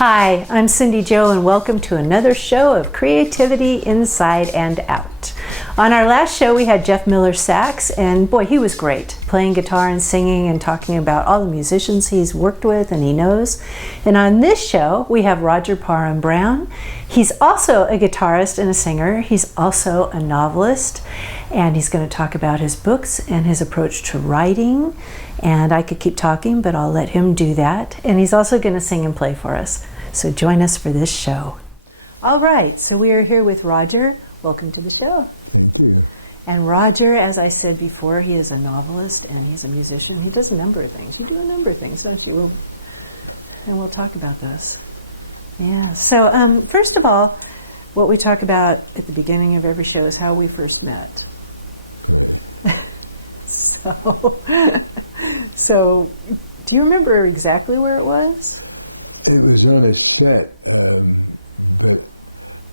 Hi, I'm Cindy Jo, and welcome to another show of Creativity Inside and Out. On our last show, we had Jeff Miller sax, and boy, he was great, playing guitar and singing and talking about all the musicians he's worked with and he knows. And on this show, we have Roger Parham-Brown. He's also a guitarist and a singer. He's also a novelist, and he's going to talk about his books and his approach to writing. And I could keep talking, but I'll let him do that. And he's also going to sing and play for us. So join us for this show. All right, so we are here with Roger. Welcome to the show. Thank you. And Roger, as I said before, he is a novelist and he's a musician. He does a number of things. You do a number of things, don't you? And we'll talk about this. Yeah. So first of all, what we talk about at the beginning of every show is how we first met. Right. So do you remember exactly where it was? It was on a set, but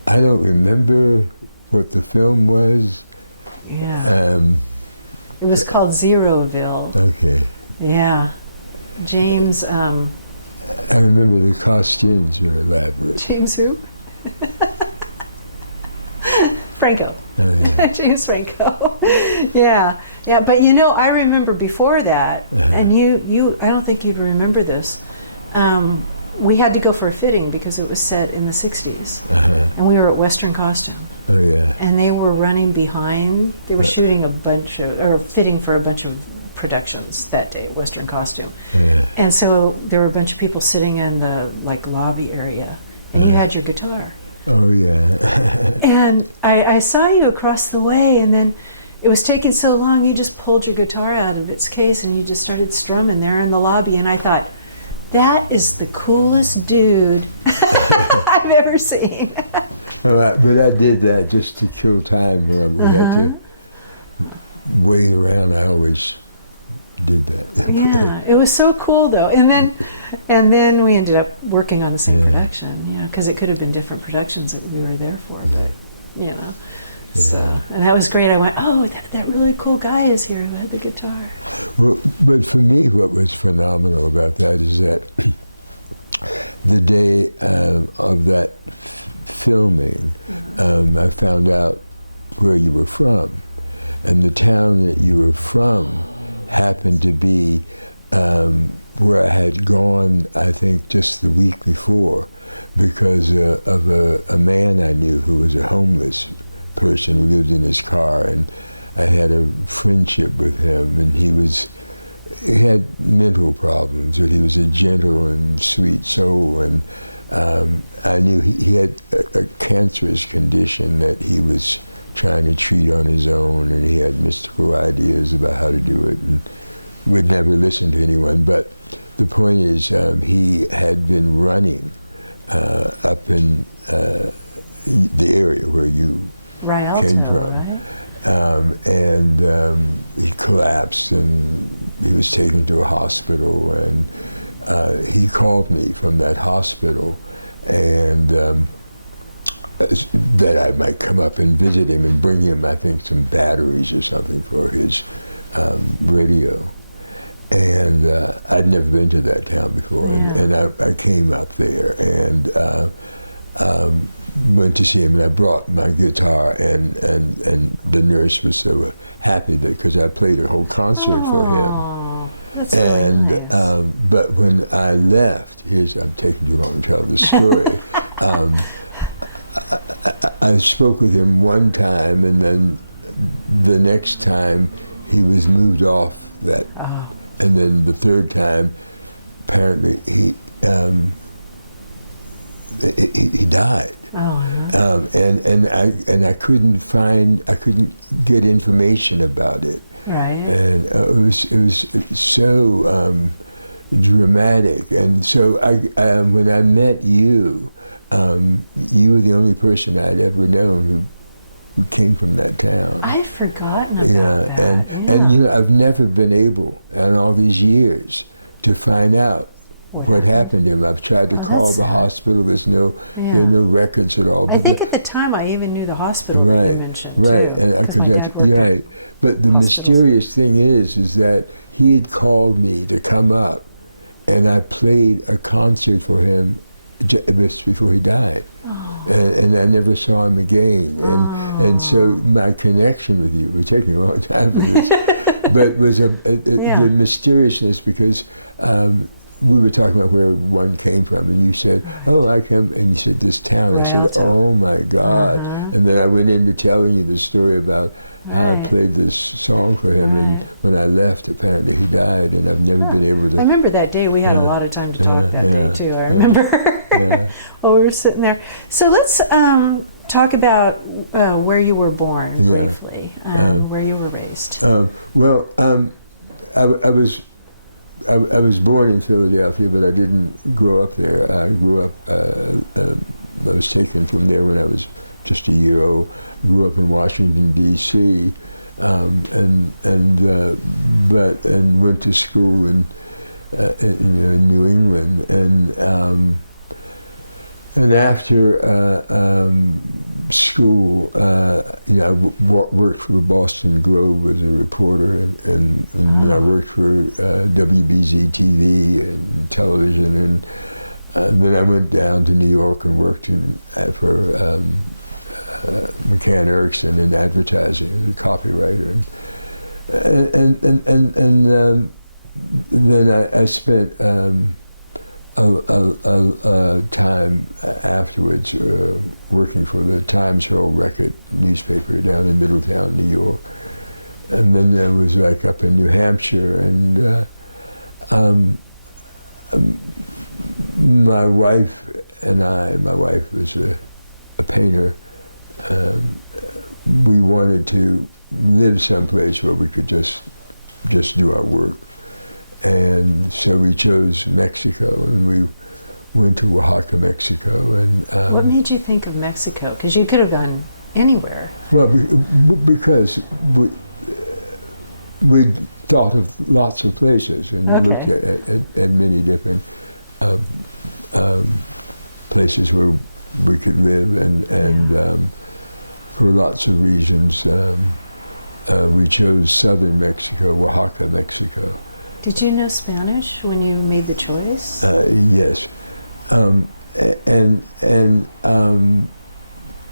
I don't remember what the film was. Yeah. It was called Zeroville. Okay. Yeah. James. I remember the costumes were elaborate. James who? Franco. Oh, yeah. James Franco. Yeah. Yeah, but you know, I remember before that, and you I don't think you'd remember this. We had to go for a fitting because it was set in the 60s. And we were at Western Costume. Oh, yeah. And they were running behind. They were shooting a bunch of, or fitting for a bunch of productions that day at Western Costume. Yeah. And so there were a bunch of people sitting in the lobby area, and you had your guitar. Oh, yeah. And I saw you across the way, and then it was taking so long, you just pulled your guitar out of its case and you just started strumming there in the lobby, and I thought, that is the coolest dude I've ever seen. But I did that just to kill time when we had to wait around. I always did that. Yeah, it was so cool though. And then we ended up working on the same production, you know, because it could have been different productions that we were there for, but you know. Yeah. So, and that was great. I went, oh, that really cool guy is here who had the guitar. Well, but for me, what was phenomenal about that is that the day of that filming, I found out where you were from. And the town that you were from happened to be where I had gone, I think, just the week before, because of a man I knew who was a homeless person who lived in his car, and I had a friendship with him, and he had mental problems, but he was a gentle and sweet soul, and I knew he had a cancerous condition that he was trying to treat on his own, and he had mystical ideas about how to do it, and would never listen to anyone. But the point is, he had been running up in the area where you came from, right? and he collapsed, and he was taken to a hospital, and he called me from that hospital, and that I might come up and visit him and bring him, I think, some batteries or something for his radio. And I'd never been to that town before, and I came up there and went to see him, and I brought my guitar, and the nurse was so happy because I played a whole concert for him. That's and nice. But when I left, I'm taking too long to tell the story. I spoke with him one time, and then the next time he was moved off that, and then the third time, apparently he died. And I couldn't get information about it. Right. And it was so dramatic. And so when I met you, you were the only person I'd ever known who came from that town. I'd forgotten about that. And you know, I've never been able in all these years to find out what happened to him. I've tried to call the hospital. There are no records at all. I think at the time I even knew the hospital that you mentioned. Right, Right. But the mysterious thing is that he had called me to come up, and I played a concert for him just before he died. Oh. And I never saw him again. And so my connection with you, we're taking a long time for this, but was the mysteriousness, because we were talking about where one came from, and you said, oh, I come, and you said this town. I said, oh my God. And then I went into telling you the story about how I played this song for him, and when I left, apparently he died, and I've never been able to. I remember that day. We had a lot of time to talk that day too. I remember while we were sitting there. So let's talk about where you were born briefly, where you were raised. I was born in Philadelphia, but I didn't grow up there. I grew up. I was taken from there when I was just a year old. Grew up in Washington D.C. And went to school in New England, and after school, I worked for the Boston Globe as a reporter, and I worked for WBZ TV and television, and then I went down to New York and worked for McCann Erickson in advertising as a copywriter, and then I spent a time afterwards working for the Times Herald Record newspaper down in Middletown, New York, and then there was like up in New Hampshire, and my wife and my wife was a painter. We wanted to live someplace where we could just do our work, and so we chose Mexico, and we went to Oaxaca, Mexico. And what made you think of Mexico? Because you could have gone anywhere. Well, because we thought of lots of places, and looked at many different places where we could live, and for lots of reasons, we chose southern Mexico, Oaxaca, Mexico. Did you know Spanish when you made the choice? Yes, and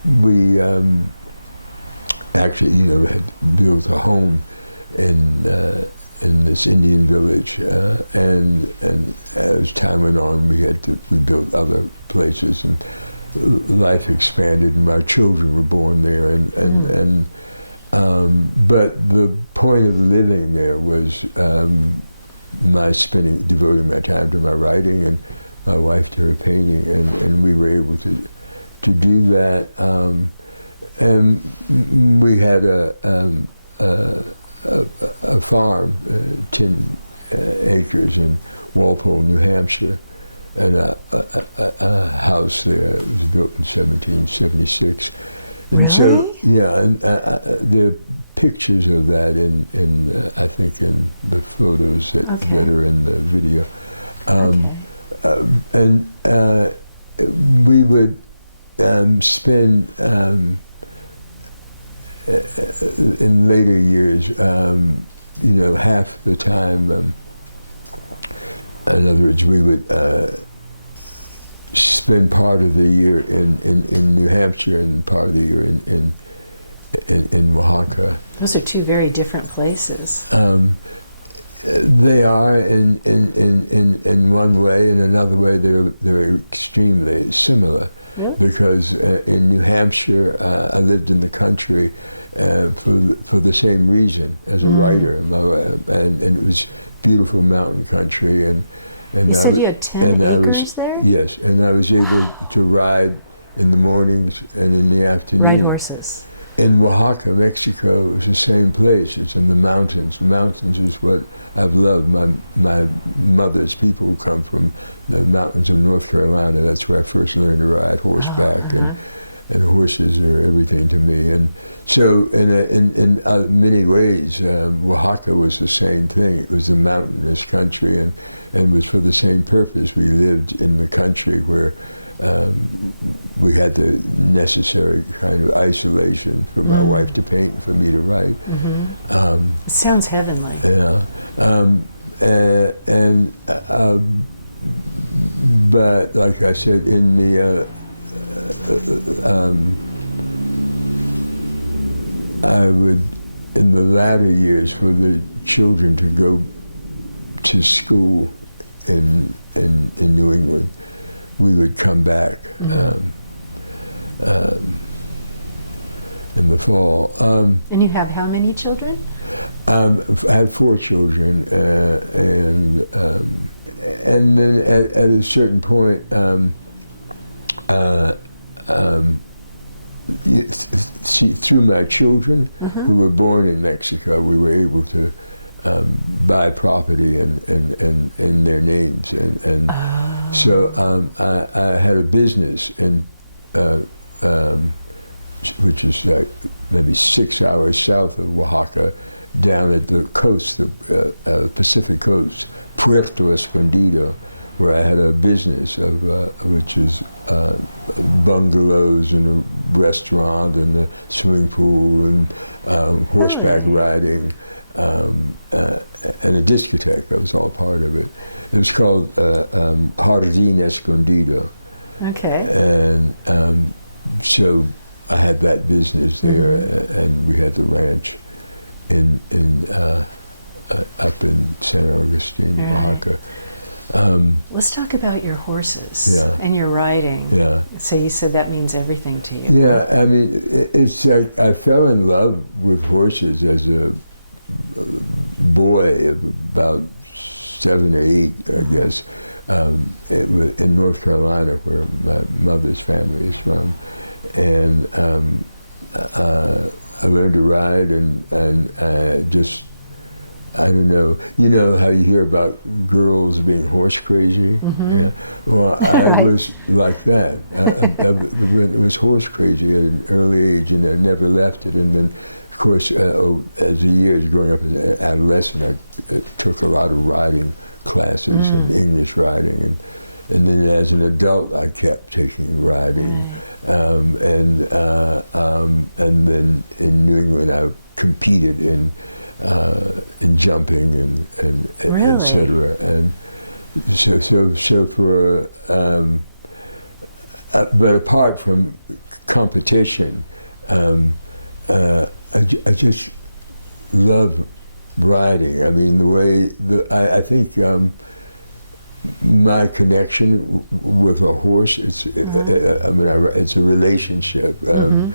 we actually, had built a home in this Indian village, and as time went on, we built other places, and life expanded, and our children were born there, but the point of living there was devoting my time to my writing, and my wife to her painting, and we were able to do that, and we had a farm, 10 acres in Walpole, New Hampshire, and a house there. It was built in 1776. And really? So, and there are pictures of that in I think in the photos that are in the video. And we would spend, in later years, half the time, in other words, we would spend part of the year in New Hampshire and part of the year in Oaxaca. Those are two very different places. They are in one way. In another way, they're extremely similar. Really? Because in New Hampshire, I lived in the country for the same reason as a writer, and it was beautiful mountain country, and you said you had 10 acres there? Yes, and I was able to ride in the mornings and in the afternoon. Ride horses. In Oaxaca, Mexico, it was the same place. It's in the mountains. The mountains is what I've loved. My mother's people come from the mountains of North Carolina. That's where I first learned to ride horseback, and horses are everything to me. And so, in many ways, Oaxaca was the same thing. It was a mountainous country, and was for the same purpose. We lived in the country where we had the necessary kind of isolation for my wife to paint and for me to write. Sounds heavenly. Yeah. but like I said, in the I would, in the latter years, for the children to go to school in New England, we would come back in the fall. And you have how many children? I have 4 children, and then at a certain point, through my children who were born in Mexico, we were able to buy property in their names, and so I had a business in which is like maybe 6 hours south of Oaxaca, down at the coast, the Pacific coast, Puerto Escondido, where I had a business of which is bungalows and a restaurant and a swimming pool and horseback riding and a discotheque. That was all part of it. It was called Jardín Escondido. Okay. And so I had that business there, and we had the ranch up in San Agustin, Oaxaca. Let's talk about your horses and your riding. Yeah. So you said that means everything to you. Yeah, I mean, it's like I fell in love with horses as a boy of about 7 or 8, I guess, in North Carolina, where my mother's family is from. And I learned to ride, and just, I don't know. You know how you hear about girls being horse crazy? Yeah. Well, I was like that. I was horse crazy at an early age, and I never left it. And then, of course, as the years growing up as an adolescent, I took a lot of riding classes and English riding, and then as an adult, I kept taking riding. And then in New England, I competed in jumping and really? et cetera. And so for but apart from competition, I just love riding. I mean, the way I think. My connection with a horse, it's a relationship, and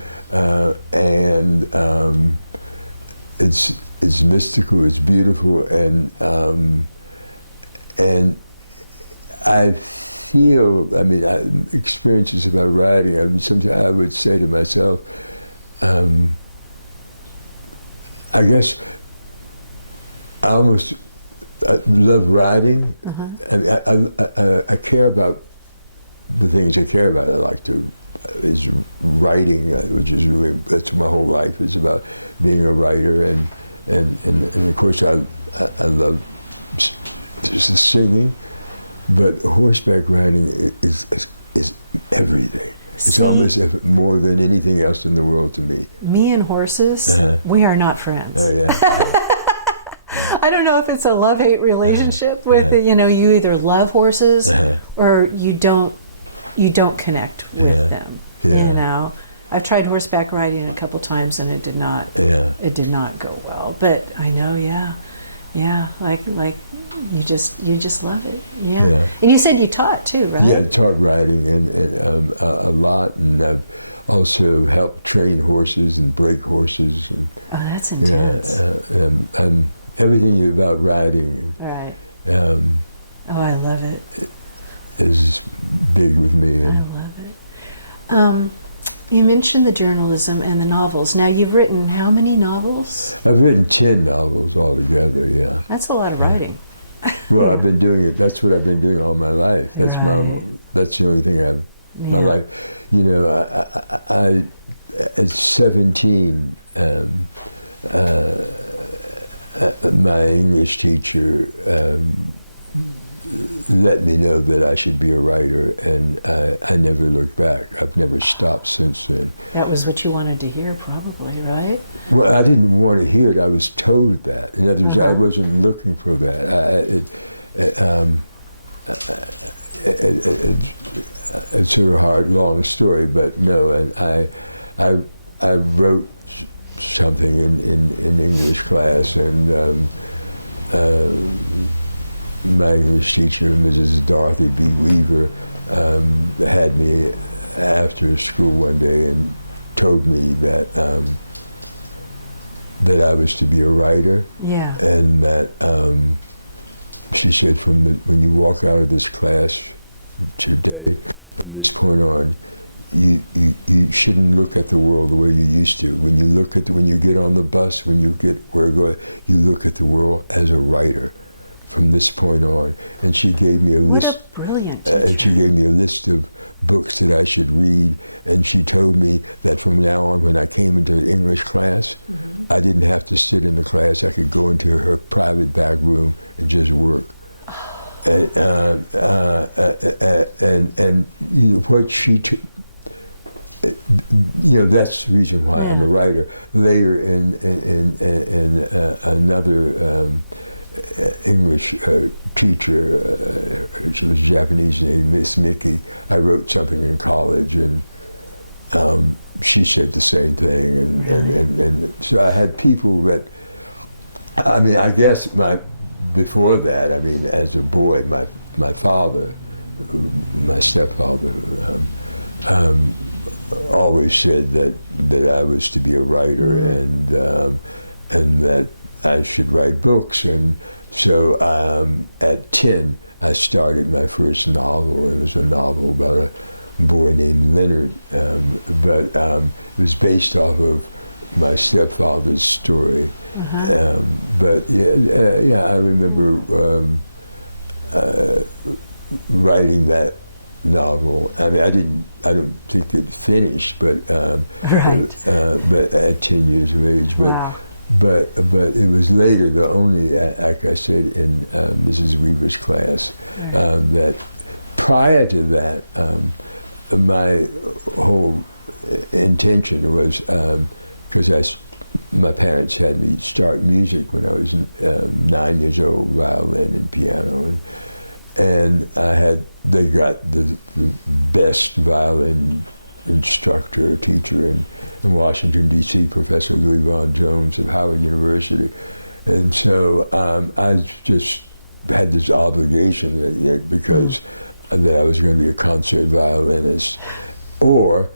it's mystical, it's beautiful, and I feel, experiences about riding, sometimes I would say to myself, I guess I love riding. I care about the things I care about. I like to is writing, which is really, that's my whole life is about being a writer, and of course I love singing, but horseback riding is everything. It's almost more than anything else in the world to me. Me and horses, we are not friends. Oh yeah. I don't know if it's a love-hate relationship with you either love horses or you don't connect with them. Yeah. I've tried horseback riding a couple times and it did not go well. But I know, like you just love it. Yeah. And you said you taught too, right? Yeah, I taught riding and a lot, and I've also helped train horses and break horses. And, oh, that's intense. Yeah, everything about riding. Right. I love it. Is big with me. And I love it. You mentioned the journalism and the novels. Now, you've written how many novels? I've written 10 novels altogether, yeah. That's a lot of writing. Well, I've been doing it. That's what I've been doing all my life. That's that's the only thing my life. I at 17, my English teacher let me know that I should be a writer, and I never looked back. I've never stopped since then. That was what you wanted to hear, probably, right? Well, I didn't want to hear it. I was told that. In other words, I wasn't looking for that. it's sort of hard, long story, but no. And I wrote something in English class, and my English teacher, Mrs. Dorothy B. Weaver, had me after school one day and told me that that I was to be a writer, and that she said, when you walk out of this class today, from this point on, you shouldn't look at the world the way you used to. When you get on the bus, when you get where you go, you look at the world as a writer from this point on. And she gave me a list. What a brilliant teacher. And she gave me a list of books that I should read. And she told me that from now on, when I came into the English class, I didn't have to sit in the class. I could go into her private back room and just work. And what she that's the reason why I'm a writer. Later in another English teacher, she was Japanese, named Miss Mickey. I wrote something in college, and she said the same thing, and so I had people that, I guess before that, as a boy, my father, my stepfather, always said that I was to be a writer, and that I should write books. And so at 10, I started my first novel. It was a novel about a boy named Leonard, but it was based off of my stepfather's story. But I remember writing that novel. I don't think it finished, but but at 10 years of age. But wow. but it was later, the only, like I said, in Mrs. Weaver's class, that prior to that, my whole intention was, because my parents had me start music when I was 9 years old, violin and piano, and they got the best violin instructor, teacher in Washington, D.C., Professor Louis Vaughan Jones of Howard University. And so I just had this obligation because that I was going to be a concert violinist or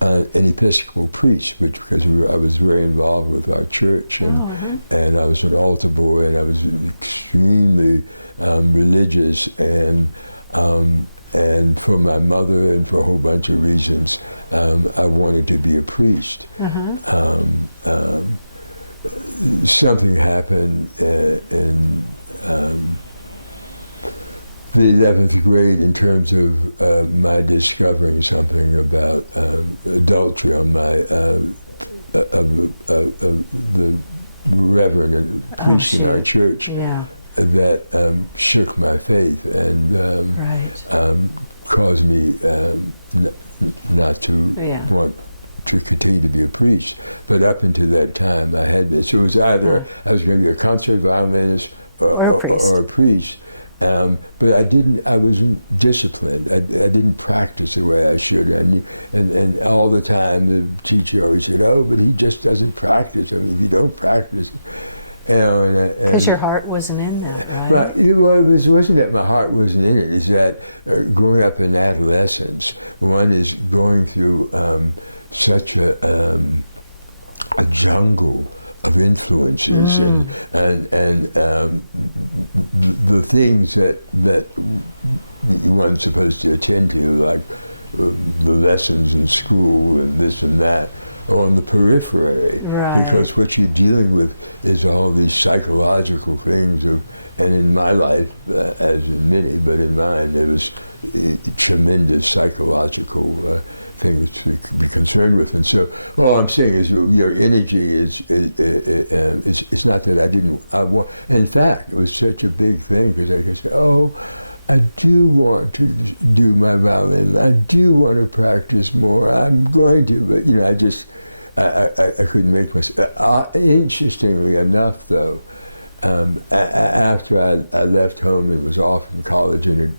an Episcopal priest, because I was very involved with our church, and I was an altar boy, and I was extremely religious, and for my mother and for a whole bunch of reasons, I wanted to be a priest. Something happened in the 11th grade in terms of my discovering something about adultery on the reverend and priest in our church. That shook my faith and caused me not to want to continue to be a priest. But up until that time, I had been. So it was either I was going to be a concert violinist or a priest. But I wasn't disciplined. I didn't practice the way I should. And all the time, the teacher always said, "Oh, but he just doesn't practice. If you don't practice." Because your heart wasn't in that, right? But it wasn't that my heart wasn't in it. It's that growing up in adolescence, one is going through such a jungle of influences and the things that one's supposed to attend to, like the lessons in school and this and that, on the periphery, because what you're dealing with is all these psychological things and in my life, as in many, but in mine, there was tremendous psychological things to be concerned with. And so all I'm saying is your energy is it's not that I want, in fact, it was such a big thing, because I could say, I do want to do my violin. I do want to practice more. I'm going to, but I couldn't make myself. Interestingly enough, though, after I left home and was off in college and had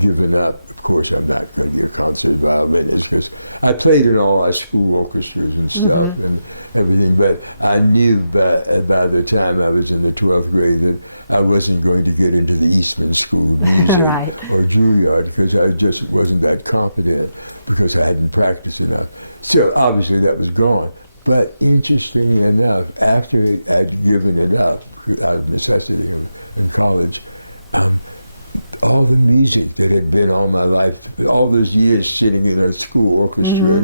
given up, of course I'm not going to be a concert violinist because I played in all our school orchestras and stuff and everything, but I knew by the time I was in the 12th grade that I wasn't going to get into the Eastman School of Music or Juilliard because I just wasn't that competent because I hadn't practiced enough. So obviously that was gone. But interestingly enough, after I'd given it up out of necessity in college, all the music that had been all my life, all those years sitting in a school orchestra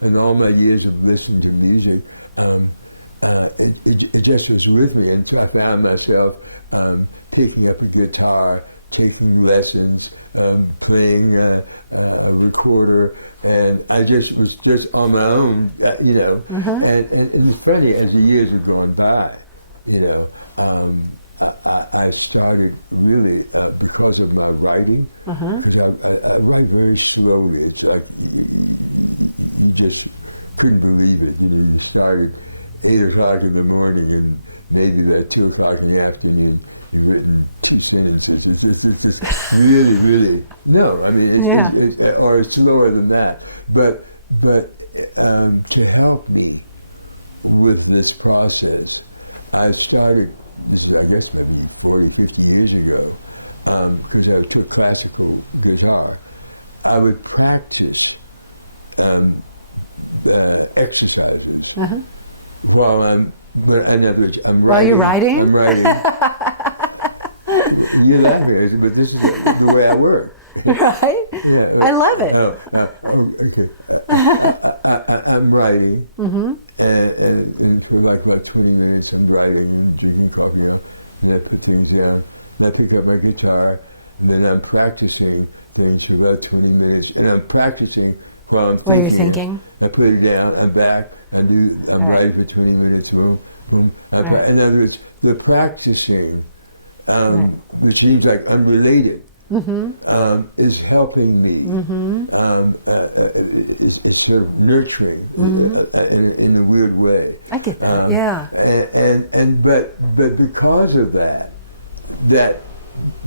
and all my years of listening to music, it just was with me. And so I found myself picking up a guitar, taking lessons, playing a recorder, and I was just on my own, And it's funny, as the years have gone by, I started really because of my writing, because I write very slowly. It's like you just couldn't believe it. You started 8 o'clock in the morning and maybe about 2 o'clock in the afternoon you've written 2 sentences. It's just really, really, no, I mean, or it's slower than that. But to help me with this process, I started, this is I guess maybe 40, 50 years ago, because I took classical guitar, I would practice exercises while but in other words, I'm writing. Are you writing? I'm writing. You're laughing, but this is the way I work. Right? Yeah. I love it. Okay. I'm writing, and for like about 20 minutes I'm writing and drinking coffee, and then I put things down, and I pick up my guitar, and then I'm practicing things for about 20 minutes, and I'm practicing while I'm thinking. I put it down, I'm back, I'm writing for 20 minutes, boom, boom. In other words, the practicing, which seems like unrelated, is helping me, is sort of nurturing in a weird way. I get that, But because of that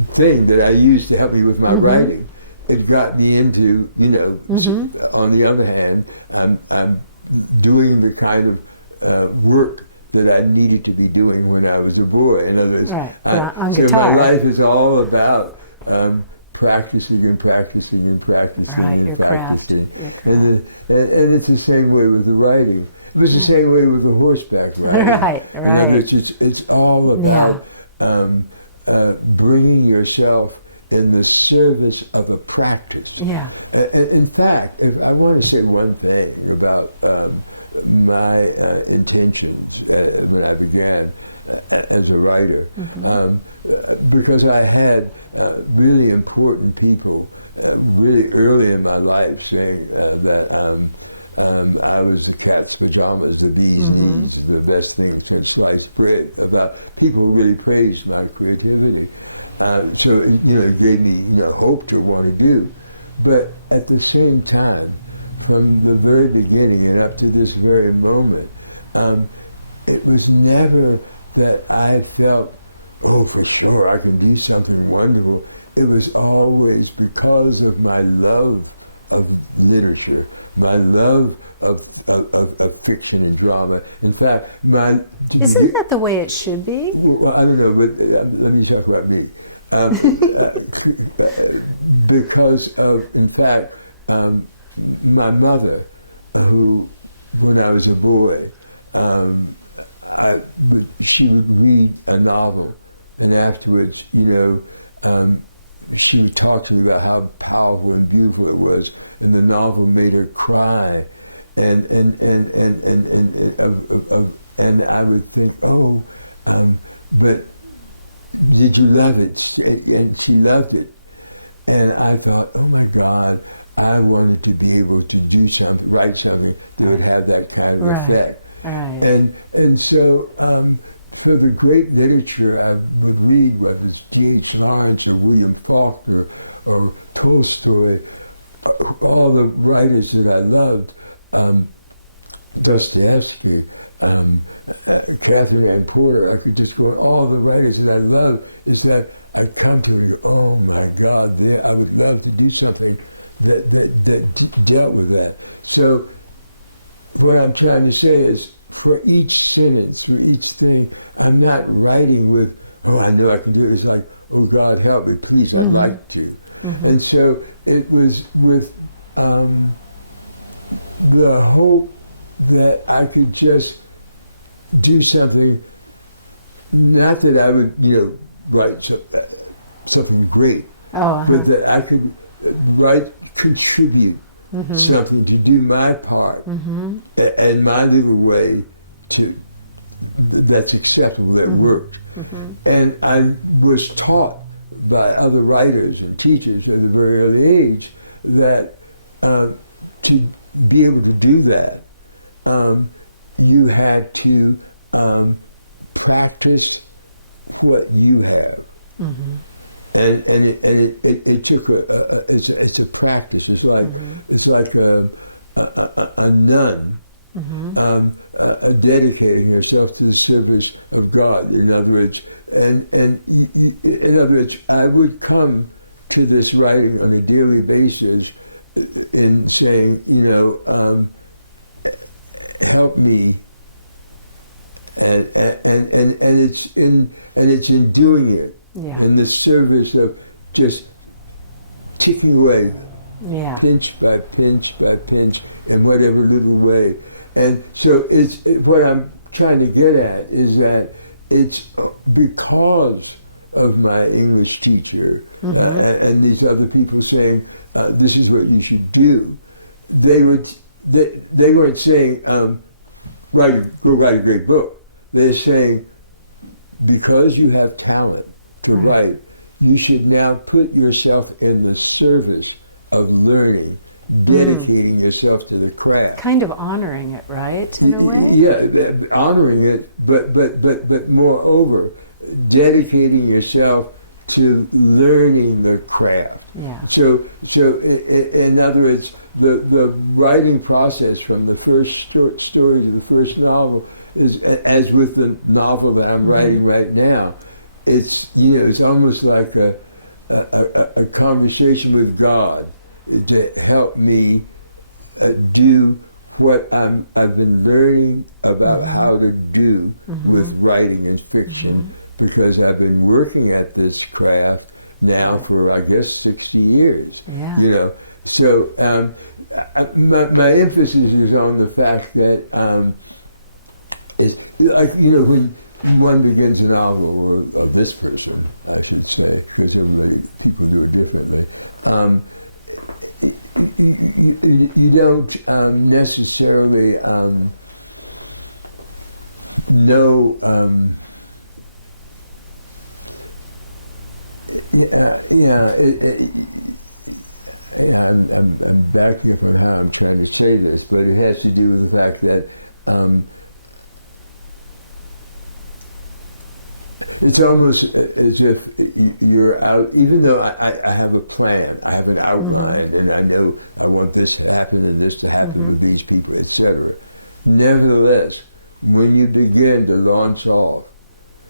thing that I used to help me with my writing, it got me into, on the other hand, I'm doing the kind of work that I needed to be doing when I was a boy. In other words, so my life is all about practicing and practicing and practicing and practicing. And it's the same way with the writing. It was the same way with the horseback riding. In other words, it's all about bringing yourself in the service of a practice. In fact, if I want to say one thing about my intentions when I began as a writer, because I had really important people really early in my life saying that I was the cat's pajamas, the bee's knees, the best thing since sliced bread, about people who really praised my creativity. So it gave me hope to want to do. But at the same time, from the very beginning and up to this very moment, it was never that I felt, oh, for sure, I can do something wonderful. It was always because of my love of literature, my love of fiction and drama. In fact, isn't that the way it should be? Well, I don't know, but let me talk about me. Because of, in fact, my mother, who, when I was a boy, she would read a novel, and afterwards, she would talk to me about how powerful and beautiful it was, and the novel made her cry, and I would think, oh, but did you love it? And she loved it, and I thought, oh my God, I wanted to be able to do something, write something that would have that kind of effect, and so. For the great literature I would read, whether it's G.H. Lawrence or William Faulkner or Tolstoy, all the writers that I loved, Dostoevsky, Catherine Ann Porter. I could just go on. All the writers that I love is that I come to it and go, oh my God, there, I would love to do something that dealt with that. So what I'm trying to say is, for each sentence, for each thing, I'm not writing with, oh, I know I can do it. It's like, oh God, help me, please, I'd like to. And so it was with the hope that I could just do something, not that I would, write something great, but that I could contribute something to do my part and my little way that's acceptable, that worked. And I was taught by other writers and teachers at a very early age that to be able to do that, you had to practice what you have. And it took it's a practice. It's like a nun dedicating herself to the service of God. In other words, in other words, I would come to this writing on a daily basis in saying, help me, and it's in doing it. In the service of just ticking away, pinch by pinch by pinch, in whatever little way. And so what I'm trying to get at is that it's because of my English teacher and these other people saying, this is what you should do. They weren't saying, go write a great book. They're saying, because you have talent to write, you should now put yourself in the service of learning, dedicating yourself to the craft. Kind of honoring it, right? Yeah, honoring it, but moreover, dedicating yourself to learning the craft. So in other words, the writing process from the first short story to the first novel is, as with the novel that I'm writing right now, it's almost like a conversation with God to help me do what I've been learning about how to do with writing and fiction, because I've been working at this craft now for, I guess, 60 years. So my emphasis is on the fact that is like, when one begins a novel, or this person, I should say, because people do it differently. You don't necessarily know. I'm backing up on how I'm trying to say this, but it has to do with the fact that. It's almost as if you're out, even though I have a plan, I have an outline, and I know I want this to happen and this to happen with these people, etc. Nevertheless, when you begin to launch off,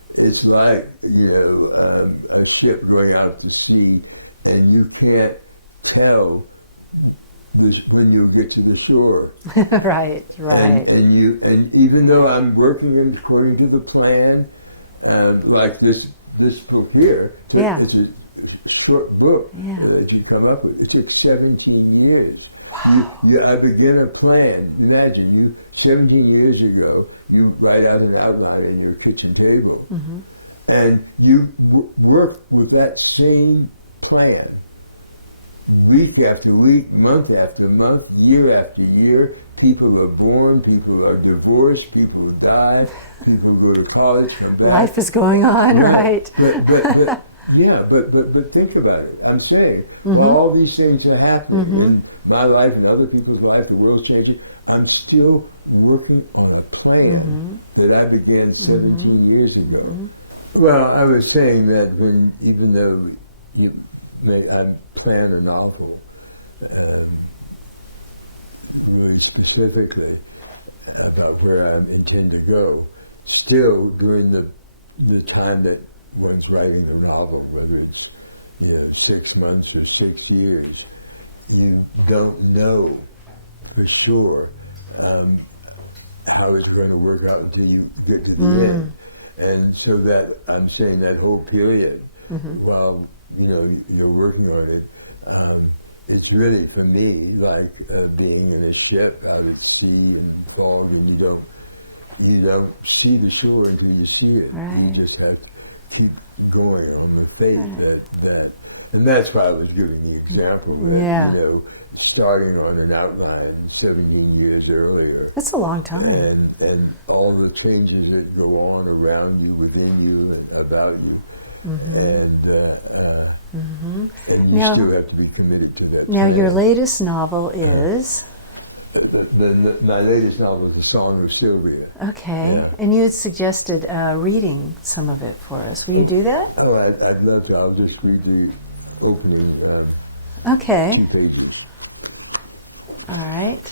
it's like, a ship going out to sea, and you can't tell when you get to the shore. Right. And even though I'm working according to the plan, like this book here, it's a short book that you come up with. It took 17 years. I began a plan. Imagine 17 years ago, you write out an outline in your kitchen table, and you work with that same plan week after week, month after month, year after year. People are born, people are divorced, people die, people go to college, come back. Life is going on, right? But think about it. I'm saying, while all these things are happening in my life and other people's life, the world's changing, I'm still working on a plan that I began 17 years ago. Well, I was saying that even though I plan a novel, really specifically, about where I intend to go. Still, during the time that one's writing the novel, whether it's 6 months or 6 years, you don't know for sure how it's going to work out until you get to the end. And so that I'm saying that whole period, while you're working on it, it's really for me like being in a ship out at sea in fog, and you don't see the shore until you see it. Right. You just have to keep going on the faith that and that's why I was giving the example that starting on an outline 17 years earlier. That's a long time. And all the changes that go on around you, within you, and about you, and you still have to be committed to that plan. Now your latest novel is. My latest novel is The Song of Sylvia. Okay. Yeah. And you had suggested reading some of it for us. Will you do that? Oh, I'd love to. I'll just read the opening 2 pages. All right.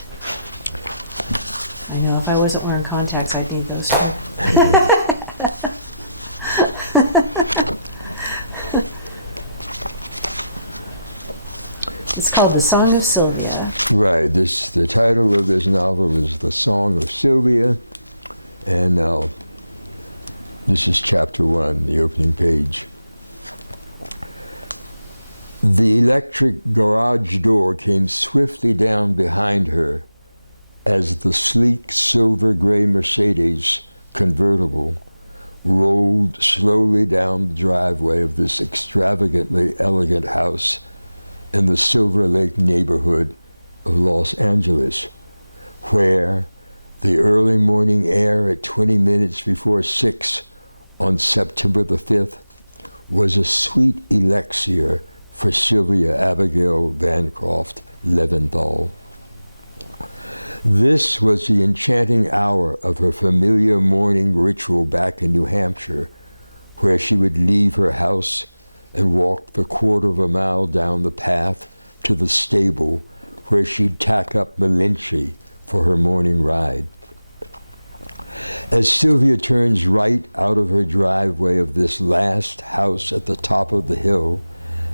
I know if I wasn't wearing contacts, I'd need those too. It's called The Song of Sylvia. Right. The title of this novel is The Song of Sylvia, and now this is chapter 1, the opening page. The electric garage door came swiftly down behind her as the sleek silver-gray Mercedes convertible rolled slowly down the driveway of this extravagantly elegant house in the Silver Lake neighborhood of Los Angeles, where the early morning air at 20 minutes before 6 on September the 5th was a sweet elixir for Sylvia Abigail Bancroft Leventhal. This was the enchanting hour of her familiar morning ritual back in New Hampshire, where she would leave her house and walk the 1/4 mile down the path to the stable where she'd tack up Malinche for her morning ride. As Sylvia turns right out of her driveway of this last house at the top of the hill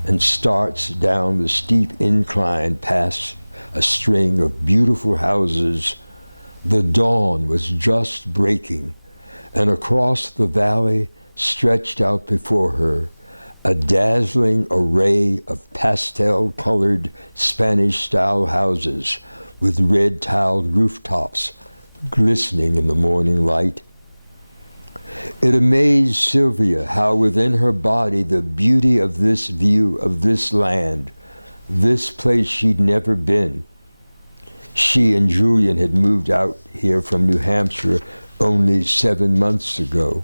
and starts down the steep incline past a string of beautiful houses, the dawn was just breaking, and across the valley stretched out before her a dazzling array of pastel-colored Spanish-style houses with red-tiled rooftops glistening in the morning light. It amazed Sylvia how within her body the beauty of this view of this land, this place she'd never been. She and Julian had moved out here from New Hampshire only 7 months ago,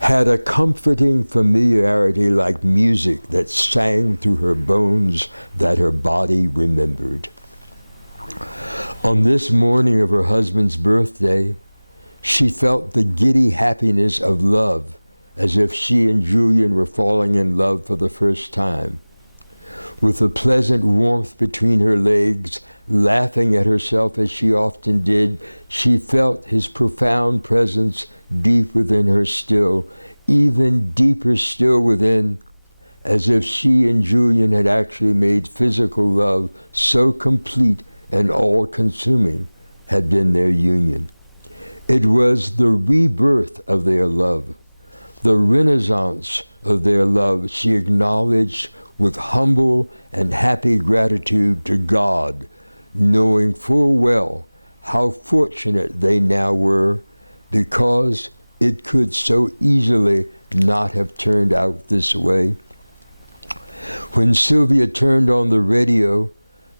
had a comforting familiarity like music that sang through her bones that her body remembered. On this morning of her husband's birthday, she felt the giddy happiness of love, as if she and Julian were falling in love for the first time. With a pleasant warmth between her legs, laughing at herself as she often did, she felt his profound presence deep within her still, even deeper still within, as if she and Julian had actually made physical love so complete and all-consuming had been their union. It was the rebirth of their love, the renaissance of their love she acknowledged with humble and happy gratitude to God, knowing full well how fortunate they now were, because it could so easily not have turned out this way. When Sylvia turned on the radio,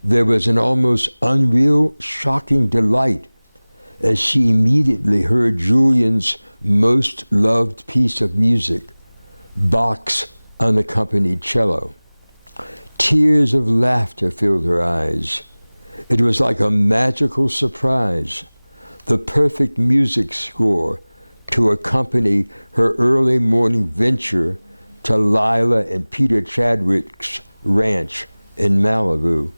there was an almost unreal, shocking delight as she immediately heard Julian's most loved piece of music, Bach's unaccompanied cello. Tears of laughter filled her eyes. It was like a magical surprise, the perfect music score to accompany her early morning venture to Lila and Peter Chadwick's ranch in Malibu,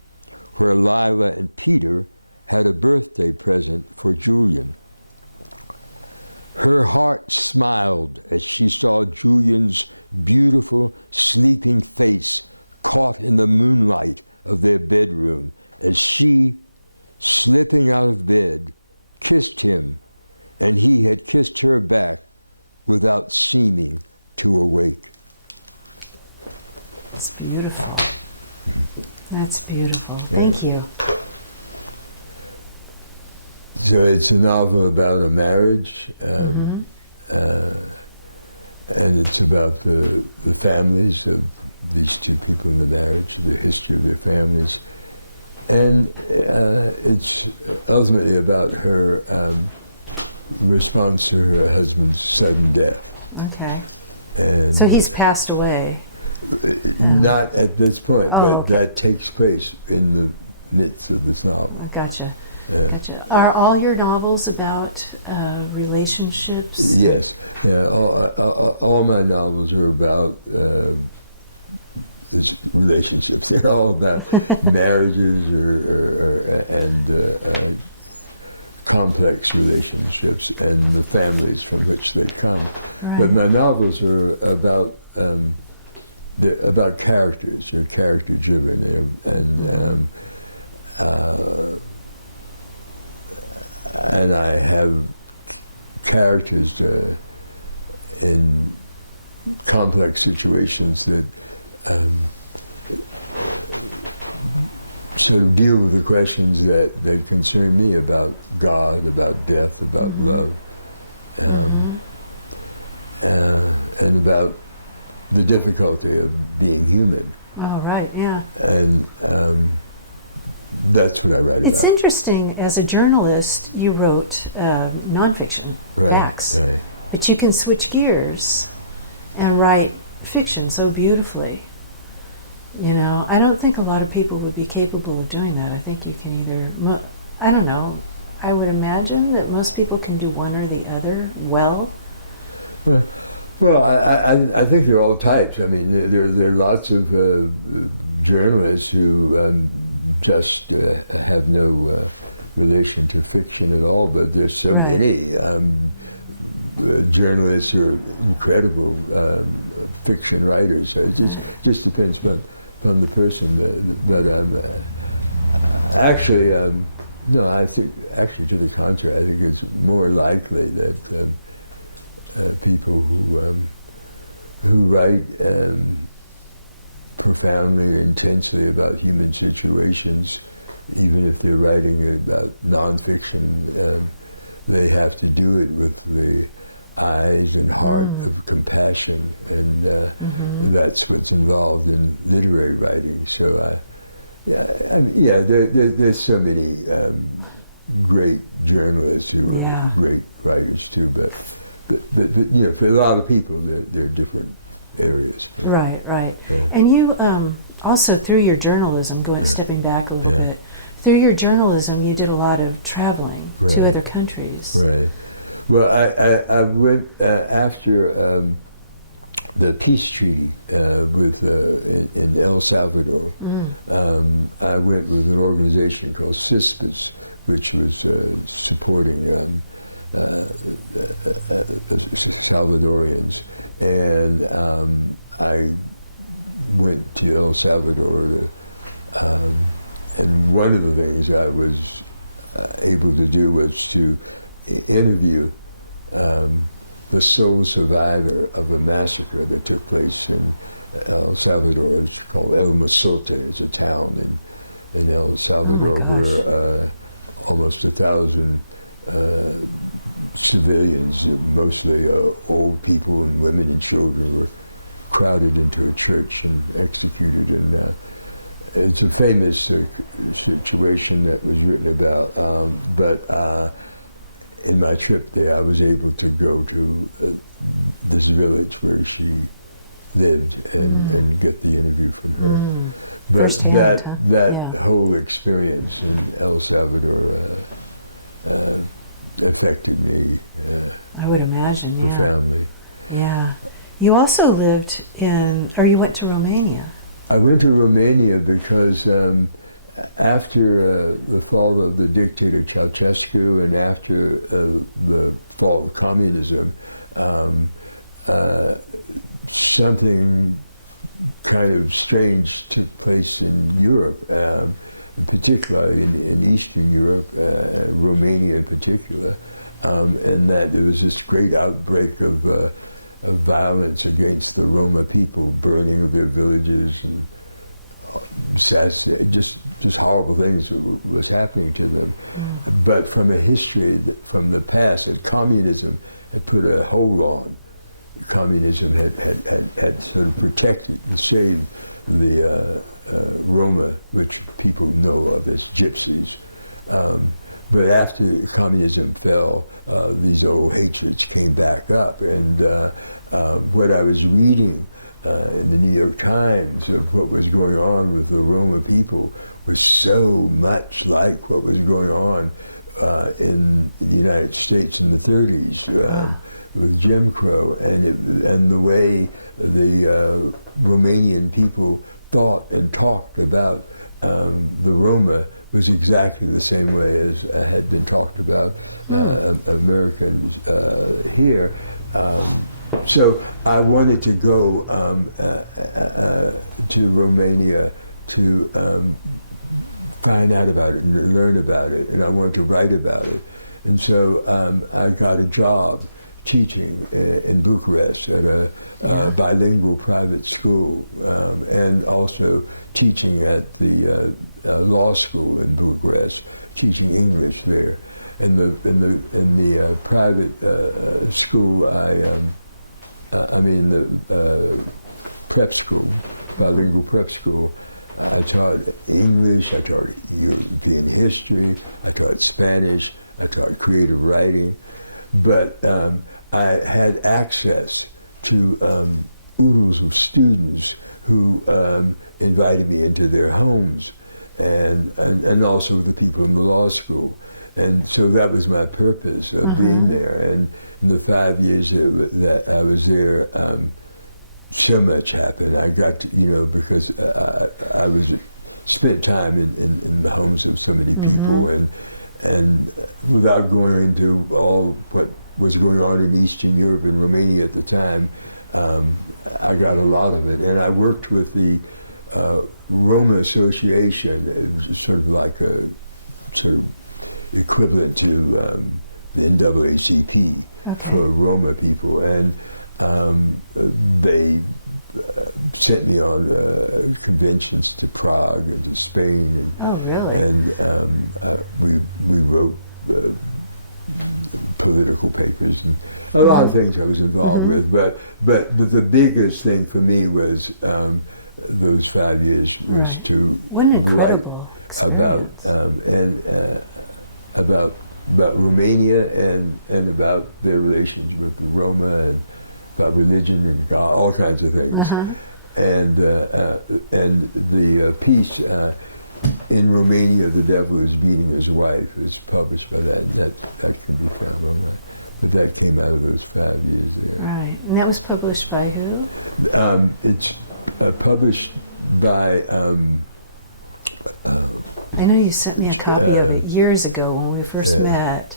where Lila and Peter had a birthday present for Julian. Her heart smiled as she saw Julian's beautiful, sleeping face caught in the moonlight of their bedroom as she, slipping out of bed, kissed him, and he had kissed her back without seeming to awake. That's beautiful. That's beautiful. Thank you. So it's a novel about a marriage, and it's about the families of these two people in the marriage, the history of their families, and it's ultimately about her response to her husband's sudden death. Okay. And so he's passed away. Not at this point, but okay. that takes place in the midst of this novel. Gotcha. Gotcha. Are all your novels about relationships? Yes. Yeah, all my novels are about relationships. They're all about marriages and complex relationships and the families from which they come. Right. But my novels are about they're about characters. They're character driven, and I have characters in complex situations that sort of deal with the questions that concern me about God, about death, about love, and about the difficulty of being human. Oh, right, yeah. And that's what I write about. It's interesting, as a journalist, you wrote nonfiction, facts, right. But you can switch gears and write fiction so beautifully. You know, I don't think a lot of people would be capable of doing that. I think you can either, I don't know, I would imagine that most people can do one or the other well. Well, I think they're all types. I mean, there are lots of journalists who just have no relation to fiction at all, but there's so many journalists who are incredible fiction writers. So it just depends on the person. But actually, no, I think actually to the contrary. I think it's more likely that people who write profoundly and intensely about human situations, even if they're writing about nonfiction, they have to do it with the eyes and heart of compassion, and that's what's involved in literary writing. So, there's so many great journalists who are great writers too, but you know, for a lot of people, they're different areas. Right. Yeah. And you also, through your journalism, stepping back a little bit, through your journalism, you did a lot of traveling to other countries. Right. Well, I went after the peace treaty in El Salvador. I went with an organization called CISPAS, which was supporting Salvadorians, and I went to El Salvador and one of the things I was able to do was to interview the sole survivor of a massacre that took place in El Salvador. It's called El Mozote. It's a town in El Salvador where almost 1,000 civilians, mostly old people and women and children, were crowded into a church and executed. And it's a famous situation that was written about. But in my trip there, I was able to go to this village where she lived and get the interview from her. But that whole experience in El Salvador affected me. I would imagine profoundly. Yeah. You also lived you went to Romania. I went to Romania because after the fall of the dictator Ceausescu and after the fall of communism, something kind of strange took place in Europe, in particular in Eastern Europe, Romania in particular, and that there was this great outbreak of violence against the Roma people, burning of their villages and just horrible things was happening to them. But from a history from the past that communism had put a hold on. Communism had sort of protected and saved the Roma, which people know of as gypsies. But after communism fell, these old hatreds came back up. And what I was reading in the New York Times of what was going on with the Roma people was so much like what was going on in the United States in the 30s with Jim Crow, and the way the Romanian people thought and talked about the Roma was exactly the same way as had been talked about Americans here. So I wanted to go to Romania to find out about it and learn about it, and I wanted to write about it. And so I got a job teaching in Bucharest at a bilingual private school, and also teaching at the law school in Bucharest, teaching English there. In the private school, the prep school, bilingual prep school, I taught English, I taught European history, I taught Spanish, I taught creative writing, but I had access to oodles of students who invited me into their homes, and also the people in the law school. And so that was my purpose of being there. And in the 5 years that I was there, so much happened. I got to, because I spent time in the homes of so many people, and without going into all what was going on in Eastern Europe and Romania at the time, I got a lot of it. And I worked with the Roma Association. It was sort of like a sort of equivalent to the NAACP for Roma people, and they sent me on conventions to Prague and to Spain, and we wrote political papers and a lot of things I was involved with. But the biggest thing for me was those 5 years was to write about Romania and about their relations with the Roma, and about religion and God, all kinds of things. And the piece in Romania, "The Devil is Beating His Wife," was published by that. That can be found online. But that came out of those 5 years there. Right, and that was published by who? It's published by. I know you sent me a copy of it years ago when we first met.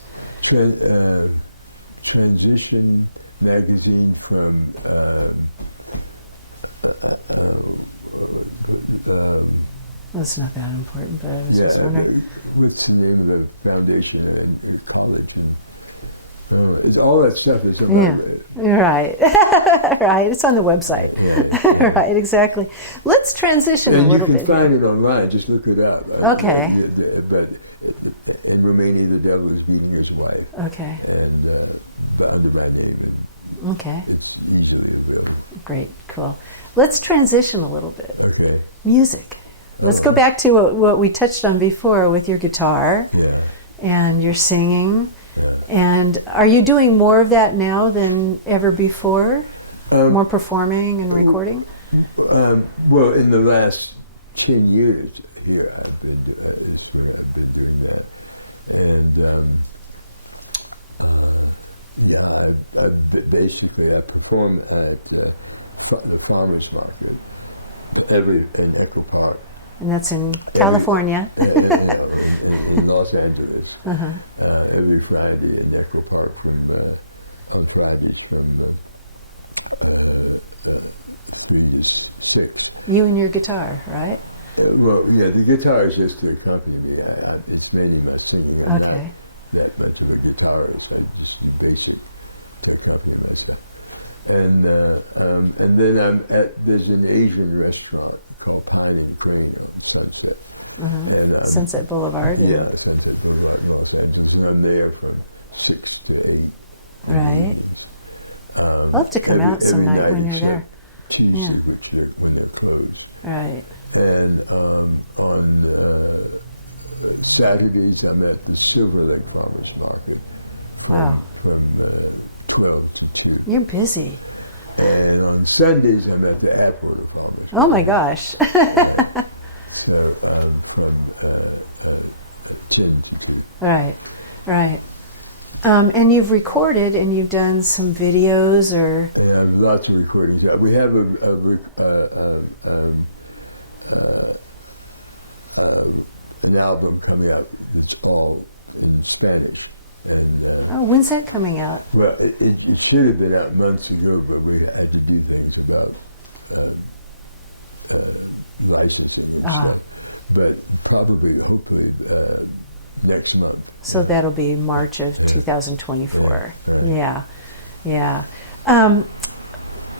Transition magazine from That's not that important, but I was just wondering. What's the name of the foundation and college, and it's all that stuff is about. Right. Right, it's on the website. Right, exactly. Let's transition and a little bit. you can find it online, just look it up. Okay. But in Romania, "The Devil is Beating His Wife." Okay. And but under my name, and it's easily available. Great, cool. Let's transition a little bit. Okay. Music. Let's go back to what we touched on before with your guitar. Yeah. And your singing. Yeah. And are you doing more of that now than ever before? More performing and recording? Well, in the last 10 years here, I've been doing that, and I perform at the farmers market in Echo Park And that's in California. In Los Angeles. Every Friday in Echo Park on Fridays from 3 to 6. You and your guitar, right? Well, yeah, the guitar is just to accompany me. It's mainly my singing. I'm not that much of a guitarist. I just do basic to accompany myself. And then there's an Asian restaurant called Pine and Crane on Sunset. And Sunset Boulevard. Yeah, Sunset Boulevard in Los Angeles, and I'm there from 6 to 8 in the evenings. Love to come out every sometime night when you're except there. Tuesday, when they're closed. Right. And on Saturdays, I'm at the Silver Lake Farmers Market from 12 to 2. You're busy. And on Sundays, I'm at the Atwater Farmers Market. Oh my gosh. So from 10 to 2. Right, right. And you've recorded and you've done some videos or... And I have lots of recordings. We have an album coming out that's all in Spanish. And when's that coming out? Well, it should have been out months ago, but we had to do things about licensing and stuff. But probably, hopefully, next month. So that'll be March of 2024. Yeah.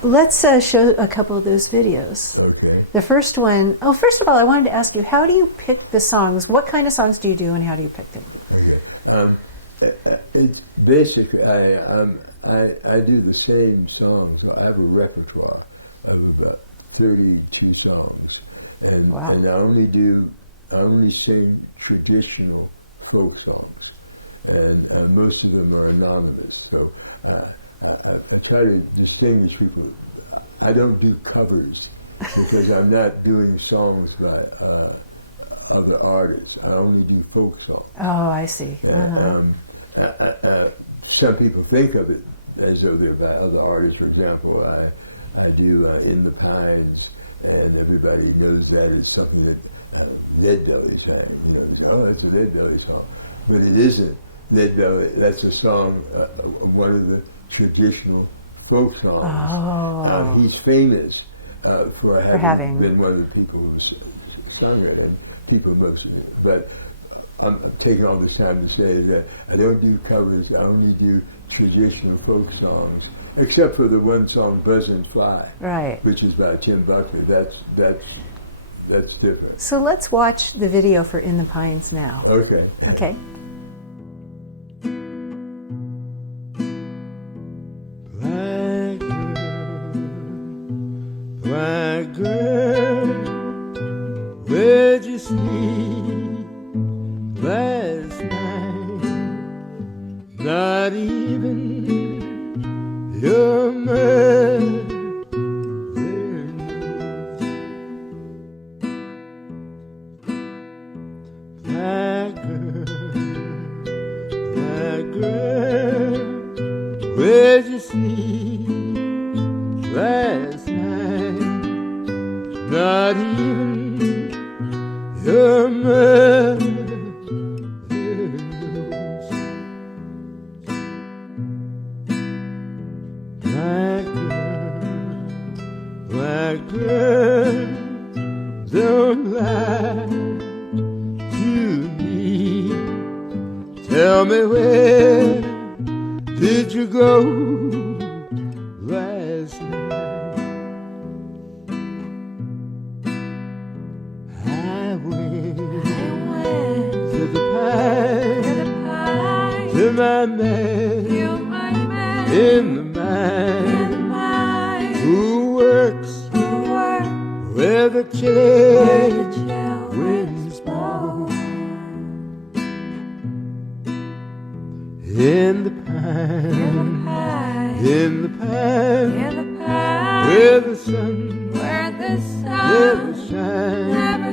Let's show a couple of those videos. Okay. The first one, first of all, I wanted to ask you, how do you pick the songs? What kind of songs do you do and how do you pick them? Okay. It's basically, I do the same songs. I have a repertoire of about 32 songs, and I only sing traditional folk songs, and most of them are anonymous. So I try to distinguish people. I don't do covers because I'm not doing songs by other artists. I only do folk songs. Oh, I see. Some people think of it as though they're by other artists. For example, I do In the Pines, and everybody knows that it's something that Lead Belly sang. You know, they say, oh, that's a Lead Belly song. But it isn't. Lead Belly, that's a song, one of the traditional folk songs. Oh. He's famous for having been one of the people who sung it, and people but I'm taking all this time to say that I don't do covers, I only do traditional folk songs, except for the one song, Buzz and Fly, which is by Tim Buckley. That's different. So let's watch the video for In the Pines now. Okay. Okay. Black girl, where'd you sleep last night? Not even your mother knows. Black girl, where'd you sleep last night? Not even your mother knows. Black girl, don't lie to me. Tell me, where did you go last night? I went to the pine, to my man in the mine, who works where the chilly winds blow. In the pine, where the sun never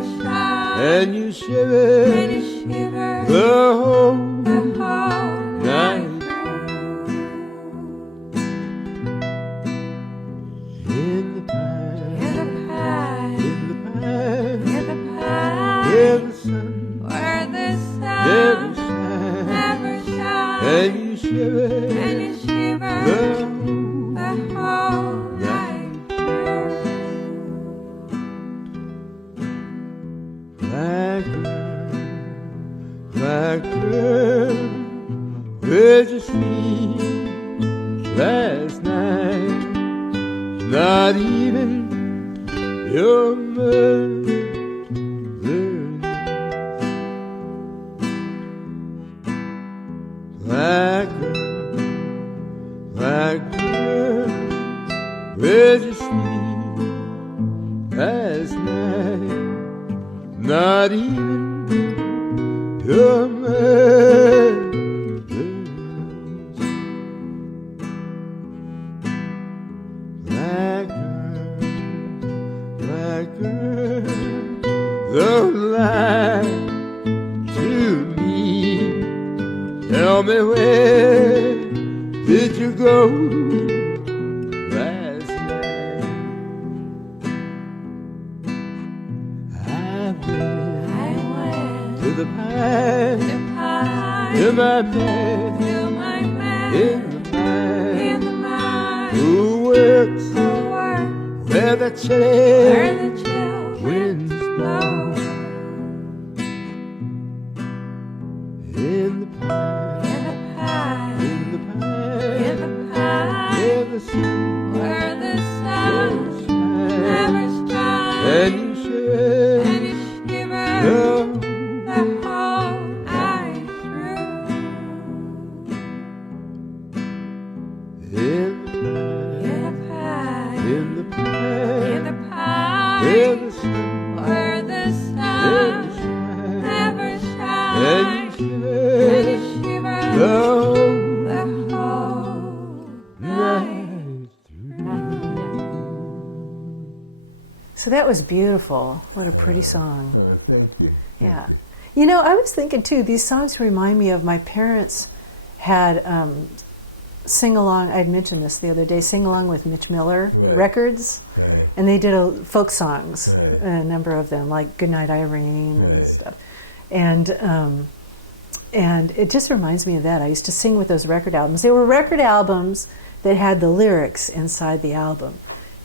shines, and you shiver the whole night. In the pine, and you shiver the whole night through. Black girl, where'd you sleep last night? Not even your mother knows. Black girl, where'd you sleep last night? Not even your mother knows. Black girl, don't lie to me. Tell me, where did you go last night? I went to the pine, to my man, in the mine, who works where the chill winds blow. In the pine, in the sun, Where the sun never shines, and you shiver and you shiver the the whole night through. in In the pine, in the pine, in the pine, in the sun, where the sun never and shines, you and shiver you shiver the the whole night So that was beautiful. What a pretty song. Oh, thank you, thank Yeah. you. You know, I was thinking too, these songs remind me of my parents had sing along, I'd mentioned this the other day, sing along with Mitch Miller Right. records. Right. And they did folk songs, Right. a number of them, like Goodnight Irene and Right. stuff. And it just reminds me of that. I used to sing with those record albums. They were record albums that had the lyrics inside the album.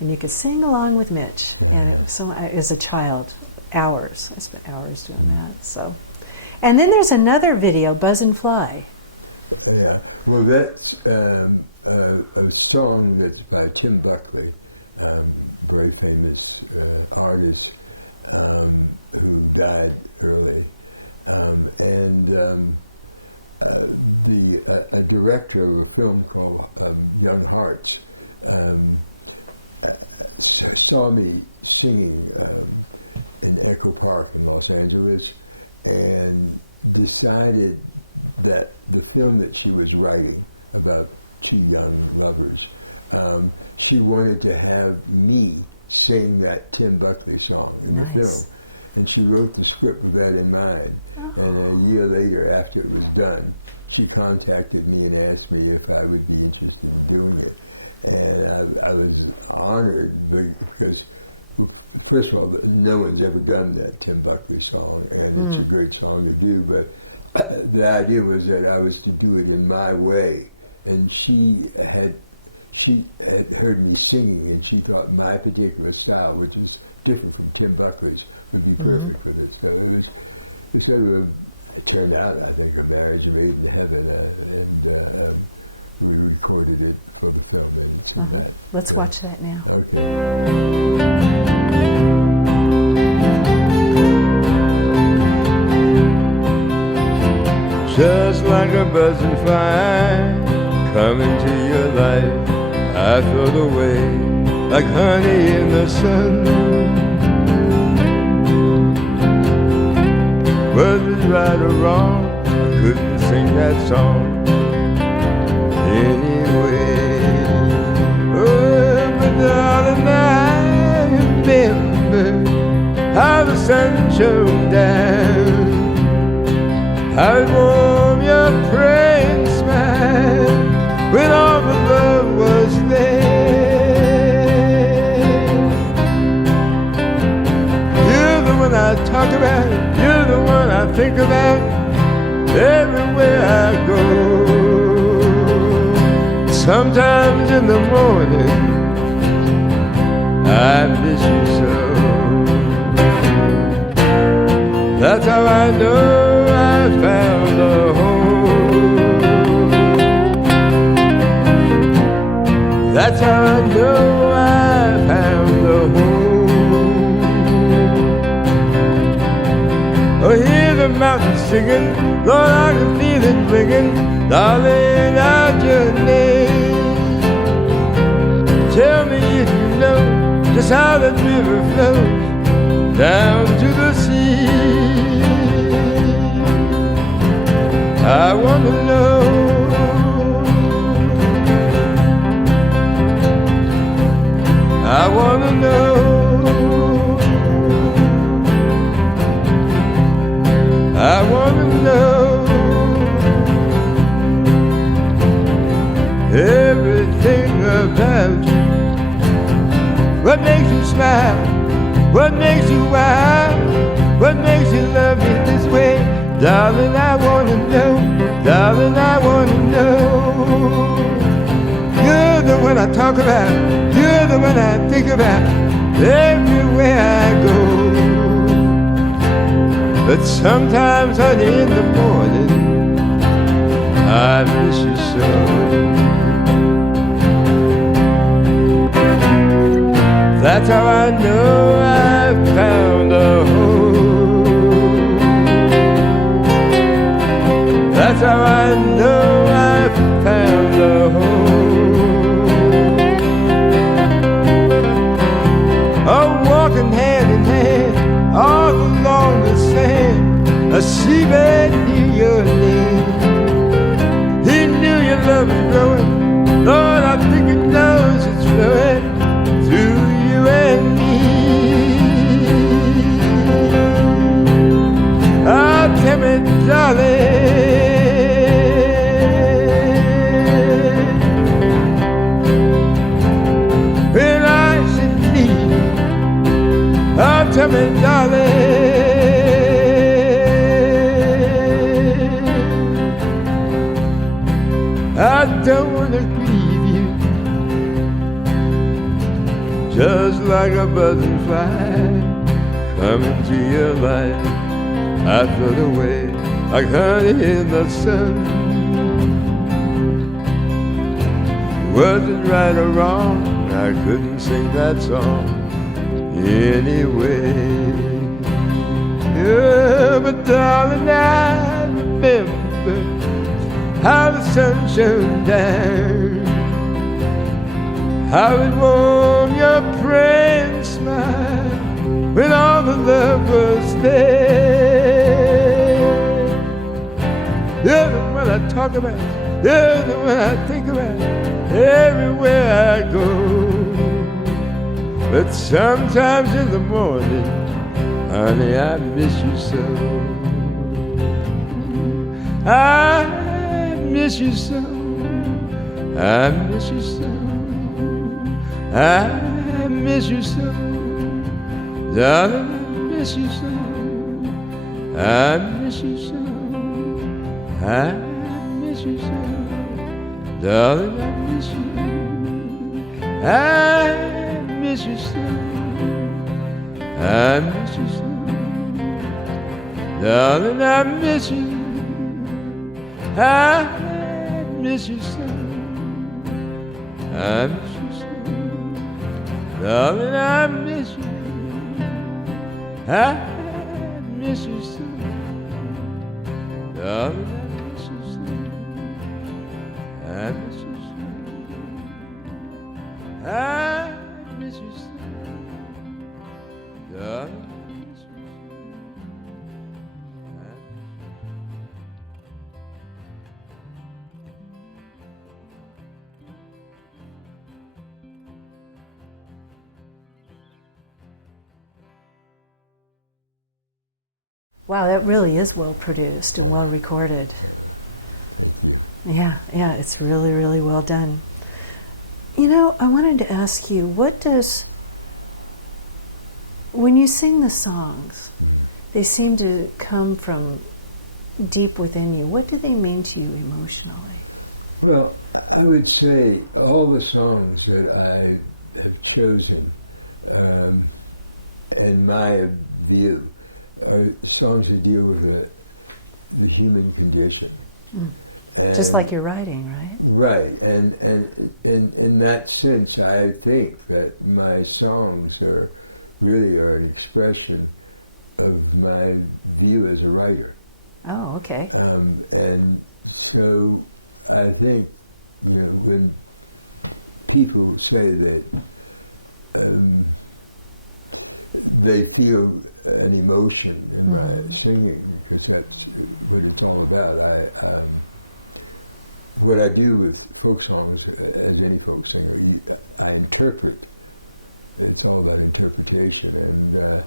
And you could sing along with Mitch. Yeah. And so as a child, hours. I spent hours doing that. So, and then there's another video, Buzz and Fly. Yeah, well, that's a song that's by Tim Buckley, very famous artist who died early, and a director of a film called Young Hearts saw me singing in Echo Park in Los Angeles, and decided that the film that she was writing about two young lovers, she wanted to have me sing that Tim Buckley song in the film. And she wrote the script with that in mind. And a year later, after it was done, she contacted me and asked me if I would be interested in doing it. And I was honored because, first of all, no one's ever done that Tim Buckley song, and it's a great song to do, but the idea was that I was to do it in my way. And she had heard me singing, and she thought my particular style, which is different from Tim Buckley's, would be perfect for this. So it was sort of it turned out, I think, a marriage made in heaven, and we recorded it for the film, and it's in that. Let's watch that now. Okay. Just like a buzzing fly coming to your life, I float away like honey in the sun. Was it right or wrong? Couldn't sing that song anyway. Oh, but darling, I remember how the sun shone down, how it warmed your praying smile when all the love was there. You're the one I talk about, you're the one I think about everywhere I go. sometimes in the morning I miss you so. That's how I know I found a home. That's how I know I found a home. Oh, hear the mountains singing, Lord, I can feel it ringing, darling, out your name. Tell me if you know just how the river flows down to the sea. I want to know. I want to know. I want to know everything about you. What makes you smile? What makes you wild? What makes you love me this way? Darling, I want to know. Darling, I want to know. You're the one I talk about. You're the one I think about everywhere I go. But sometimes, honey, in the morning I miss you so. That's how I know I found a home. That's how I know I found a home. Oh, walking hand in hand all along the sand, a seabed knew your name. He knew your love was growing. Lord, I think he knows it's flowing through you and me. Oh, tell me, darling, when I should leave you. Oh, tell me, darling, I don't want to grieve you. Just like a butterfly coming to your life, I float away like honey in the sun. Was it right or wrong? I couldn't sing that song anyway. Yeah, but darling, I remember how the sun shone down, how it warmed your praying smile when all the love was there. You're the one I talk about, you're the one I think about everywhere I go. But sometimes in the morning, honey, I miss you so. I miss you so. I miss you so. I miss you so. Darling, I miss you so. I miss you so. I miss you so. Darling, I miss you. I miss you so. I miss you so. Darling, I miss you. I miss you so. I miss you so. Darling, I miss you. I miss you so. Darling, I miss you so. I miss you so. I miss you so. Darling, I miss you so. Wow, that really is well produced and well recorded. Thank you. Yeah, it's really, really well done. You know, I wanted to ask you, when you sing the songs, they seem to come from deep within you. What do they mean to you emotionally? Well, I would say all the songs that I have chosen, in my view, are songs that deal with the human condition. And Just like you're writing, right? right, and in that sense, I think that my songs really are an expression of my view as a writer. Oh, okay. And so I think, when people say that they feel an emotion in my singing, because that's what it's all about. What I do with folk songs, as any folk singer, I interpret. It's all about interpretation, and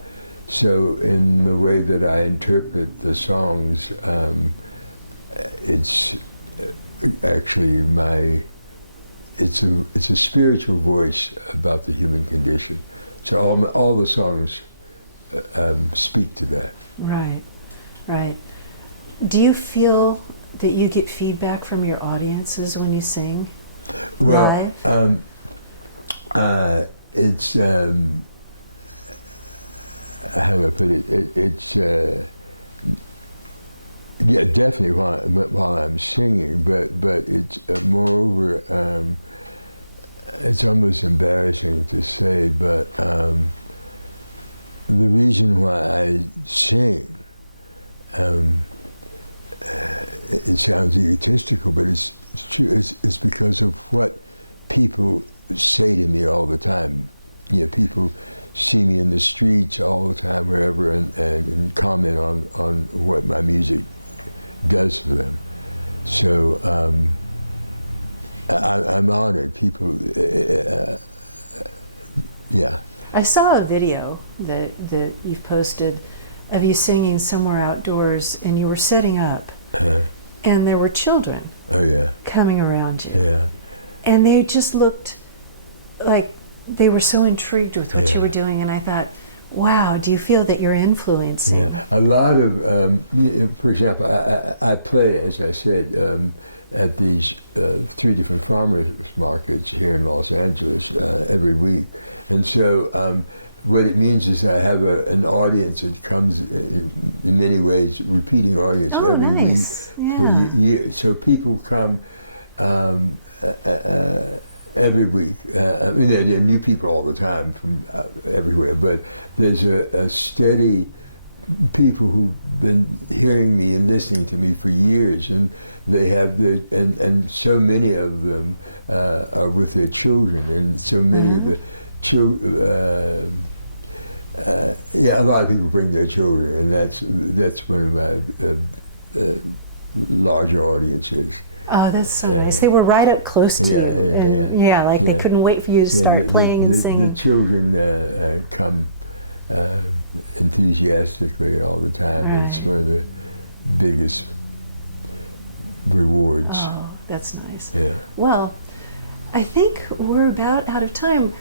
so in the way that I interpret the songs, it's actually it's a spiritual voice about the human condition. So all the songs speak to that. Right, right. Do you feel that you get feedback from your audiences when you sing Well, live? it's how do I put it? It's yeah, definitely while I'm singing, but it's moreover. It's almost embarrassing to say, but the reason why I sing, it sounds egotistical, but it's true. It's because of what people say to me all the time. People see me in the streets all the time, wherever, and comment on what my music does for them. So I'm honored. People, yeah. I saw a video that you've posted of you singing somewhere outdoors, and you were setting up, and there were children Oh yeah. coming around you. Yeah. And they just looked like they were so intrigued with what you Yeah. were doing, and I thought, wow, do you feel that you're influencing? Yeah, a lot of, for example, I play, as I said, at these 3 different farmers markets here in Los Angeles every week. And so what it means is I have an audience that comes in many ways, repeating audience every nice. week for years. So people come every week. I mean, there are new people all the time from everywhere, but there's a steady people who've been hearing me and listening to me for years, and they have and so many of them are with their children, and so many of the children. Yeah, a lot of people bring their children, and that's one of my larger audiences. Oh, that's so nice. They were right up close to you. And they couldn't wait for you to start playing and singing. The children come enthusiastically all the time. Right. It's one of the biggest rewards. Oh, that's nice. Yeah. Well, I think we're about out of time.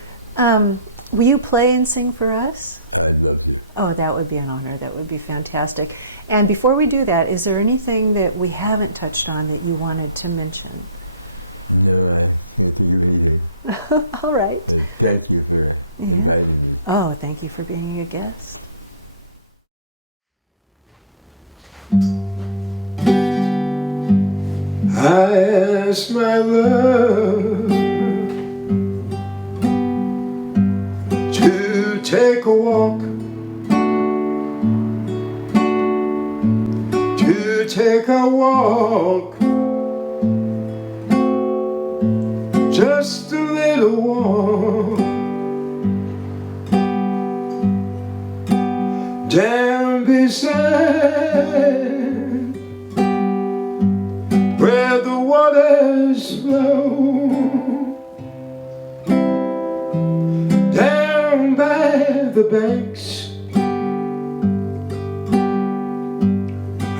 Will you play and sing for us? I'd love to. Oh, that would be an honor. That would be fantastic. And before we do that, is there anything that we haven't touched on that you wanted to mention? No, I can't think of anything. All right. But thank you for inviting me. Oh, thank you for being a guest. I asked my love to take a walk, to take a walk, just a little walk, down beside where the waters flow, down by the banks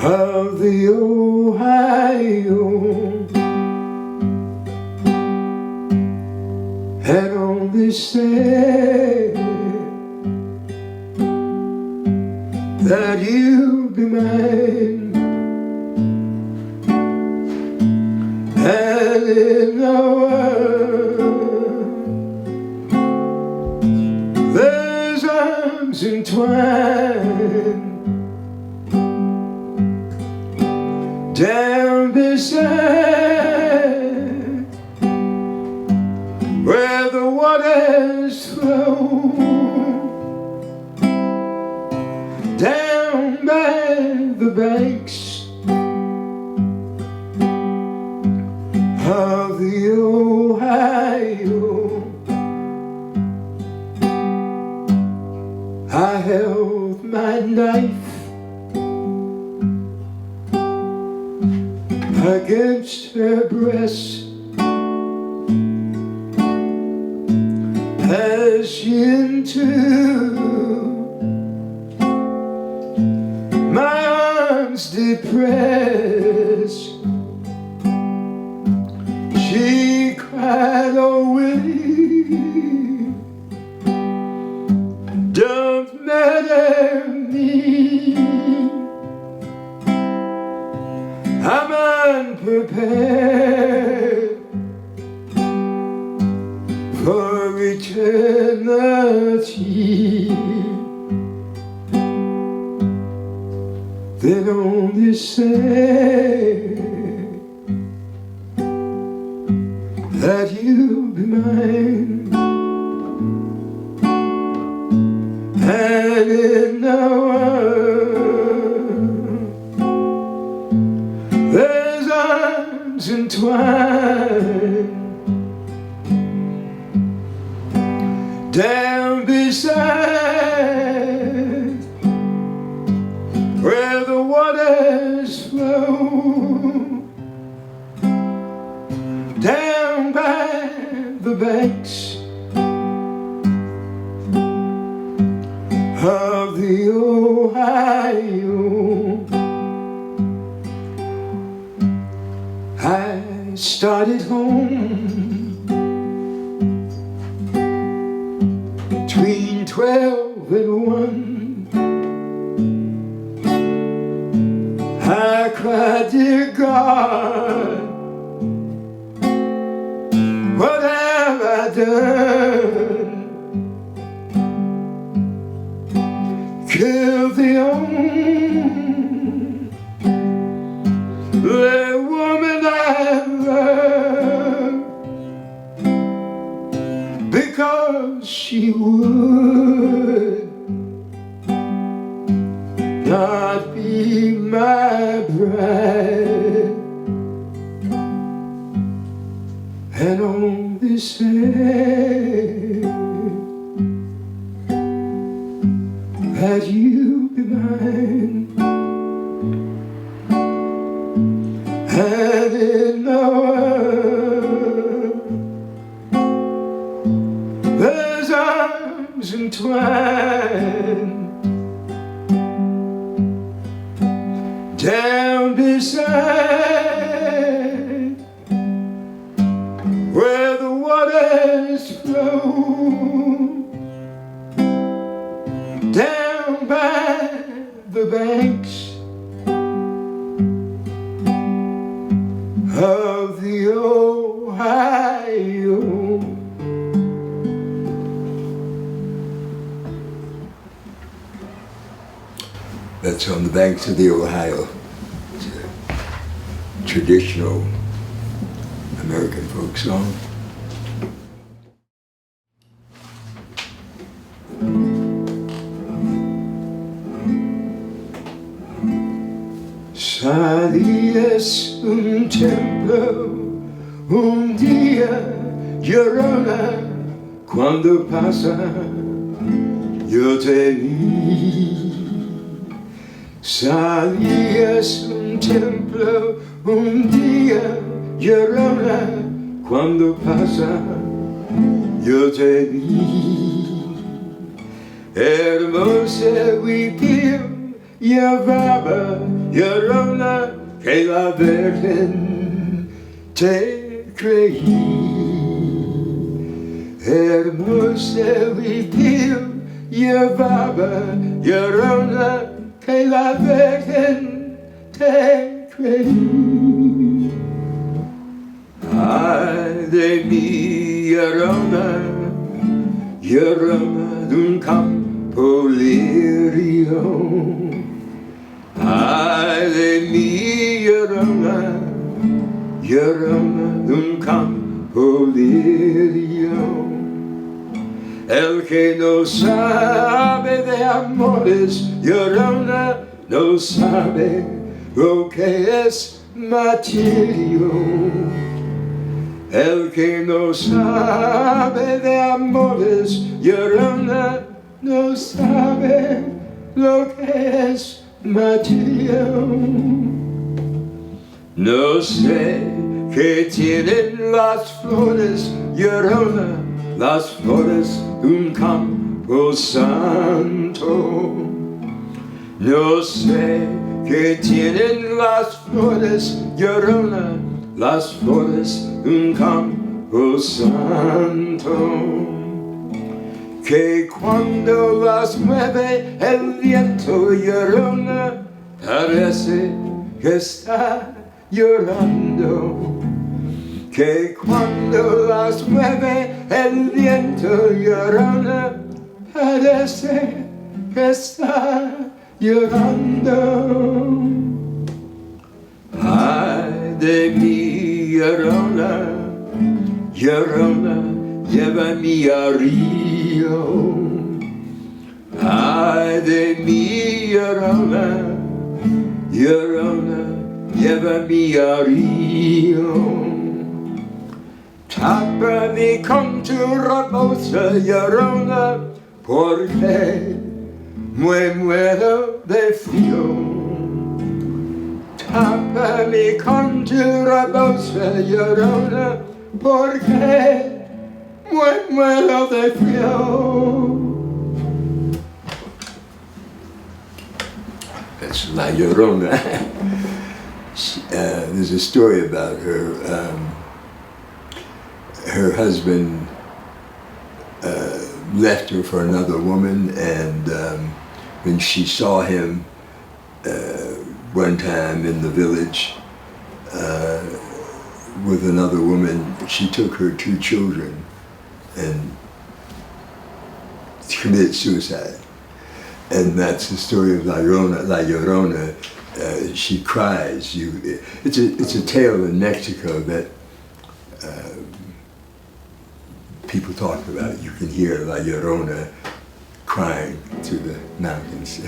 of the Ohio, and only say that you'll be mine. And And in our world, there's arms entwined down beside where the waters flow, down by the banks of the Ohio. I held my knife against her breast as she into my arms depressed. She cried, "Oh Willie, don't matter me. I'm unprepared for eternity." Then only say that you'll be mine. And in our world, there's arms entwined down beside where the waters flow, down by the banks of the Ohio. I started home between 12 and 1. I cried, "Dear God, what have I done? Killed the only woman I loved because she would not be my bride, and only said that you be mine." And in our world, there's arms entwined down beside where the waters flow, down by the banks of the Ohio. That's on the banks of the Ohio. It's a traditional American folk song. Salías un templo un día, llorona, cuando pasa yo te vi. Salías un templo un día, llorona, cuando pasa yo te vi. Hermosa huipil llevaba llorona, que la Virgen te creí. Hermosa huipil llevaba llorona, que la Virgen te creí. mi Yorona d'un campo lirio. Ai mi Yorona d'un campo lirio. El que no sabe de amores, Llorona, no sabe lo que es martirio. El que no sabe de amores, Llorona, no sabe lo que es martirio. No sé qué tienen las flores, Llorona, las flores de un campo santo. No sé qué tienen las flores, Llorona, las flores de un campo santo. Que cuando las mueve el viento, Llorona, parece que está llorando. Que cuando las mueve el viento, Llorona, parece que está llorando. Ay de mi Llorona, Llorona, llévame a Río. Ay de mi Llorona, Llorona, llévame a Río. Tápame con tu rebosa, Llorona, porque me muero de frío. Tápame con tu rebosa, Llorona, porque me muero de frío. That's La Llorona. There's a story about her. Her husband left her for another woman, and when she saw him one time in the village with another woman, she took her 2 children and committed suicide. And that's the story of La Llorona. She cries. It's a tale in Mexico that people talk about it. You can hear La Llorona crying through the mountains.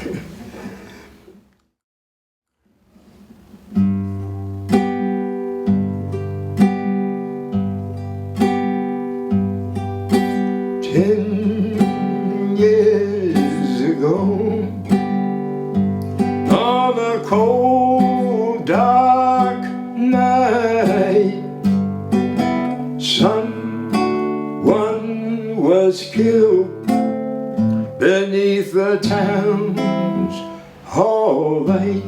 Ten years ago, on a cold, dark night, someone was killed beneath the town's hallway.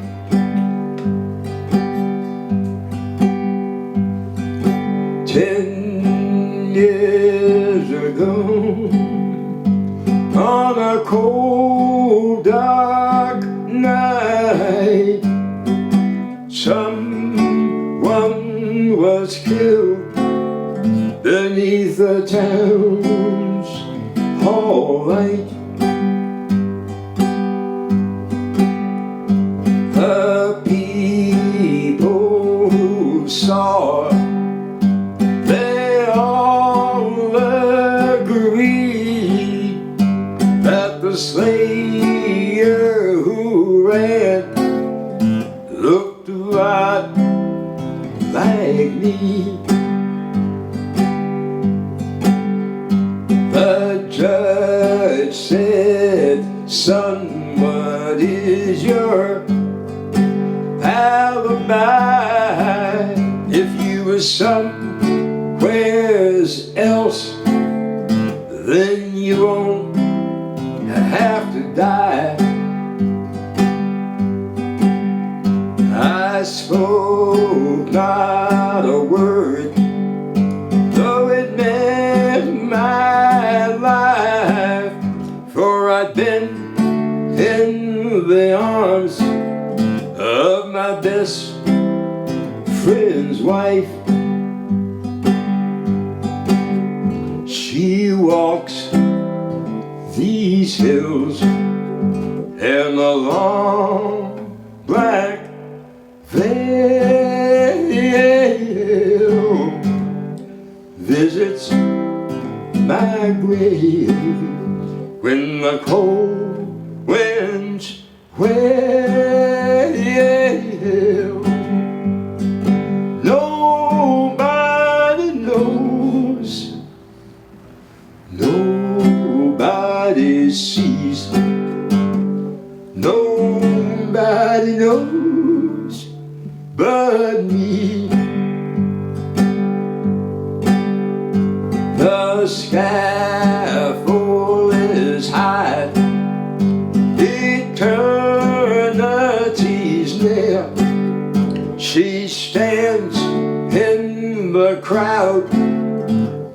Ten years ago, on a cold, dark night, someone was killed beneath the town's hallway. The people who saw, they all agree that the slayer who ran looked a lot like me. The judge said, son, what is your alibi? If you were somewheres else, then you won't have to die. I spoke not a word, though it meant my life, for I'd been in the arms of my best friend's wife. walks these hills in a long black veil, visits my grave when the cold winds wail. Nobody knows, nobody sees, nobody knows but me. The scaffold is high, eternity's near. She stands in the crowd,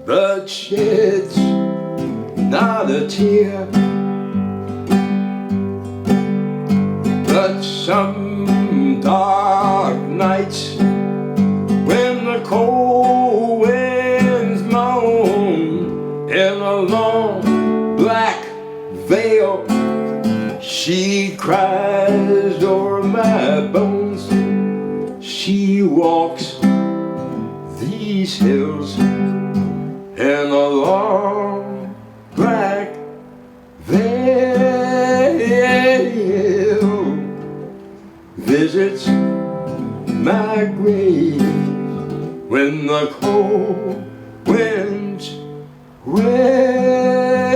but sheds not a tear. But some dark nights, when the cold winds moan in a long black veil, she cries o'er my bones. She walks these hills in a long black veil, visits my grave when the cold winds wail.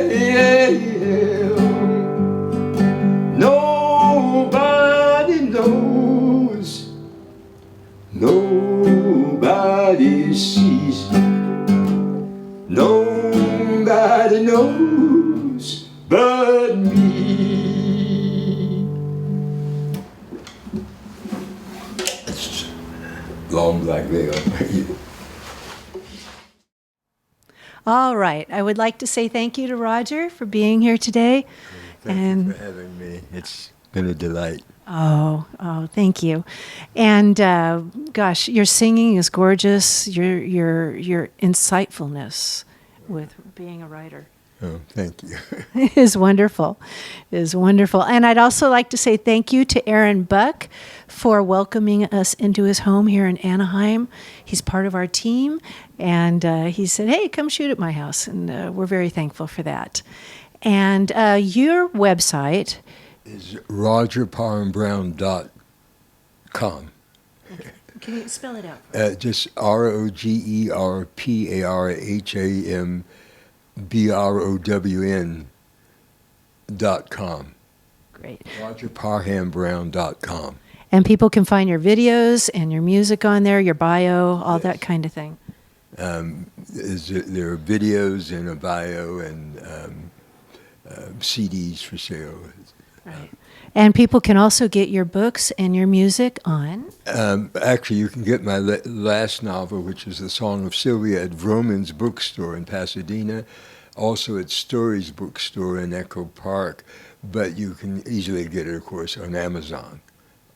Nobody knows, nobody sees, nobody knows but me. Long black veil. All right. I would like to say thank you to Roger for being here today. Thank you for having me. It's been a delight. Oh, thank you. And gosh, your singing is gorgeous. Your insightfulness with being a writer Oh, thank you. is wonderful. And I'd also like to say thank you to Aaron Buck for welcoming us into his home here in Anaheim. He's part of our team, and he said, "Hey, come shoot at my house," and we're very thankful for that. And your website is rogerparham-brown.com. Can you spell it out? Just ROGERPARHAMBROWN.com. Great. RogerParham-Brown.com. And people can find your videos and your music on there, your bio, all that kind of thing. There are videos and a bio and CDs for sale. Right. And people can also get your books and your music on? Actually, you can get my last novel, which is The Song of Sylvia, at Vroman's Bookstore in Pasadena, also at Story's Bookstore in Echo Park, but you can easily get it, of course, on Amazon.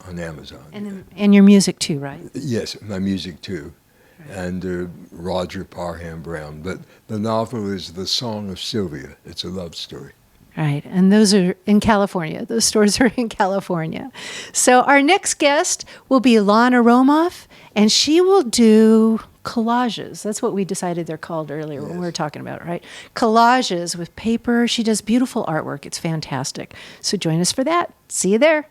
And your music too, right? Yes, my music too. Right. And Roger Parham Brown. But the novel is The Song of Sylvia. It's a love story. Right, and those are in California. Those stores are in California. So our next guest will be Lana Romoff, and she will do collages. That's what we decided they're called earlier when we were talking about it, right? Collages with paper. She does beautiful artwork. It's fantastic. So join us for that. See you there.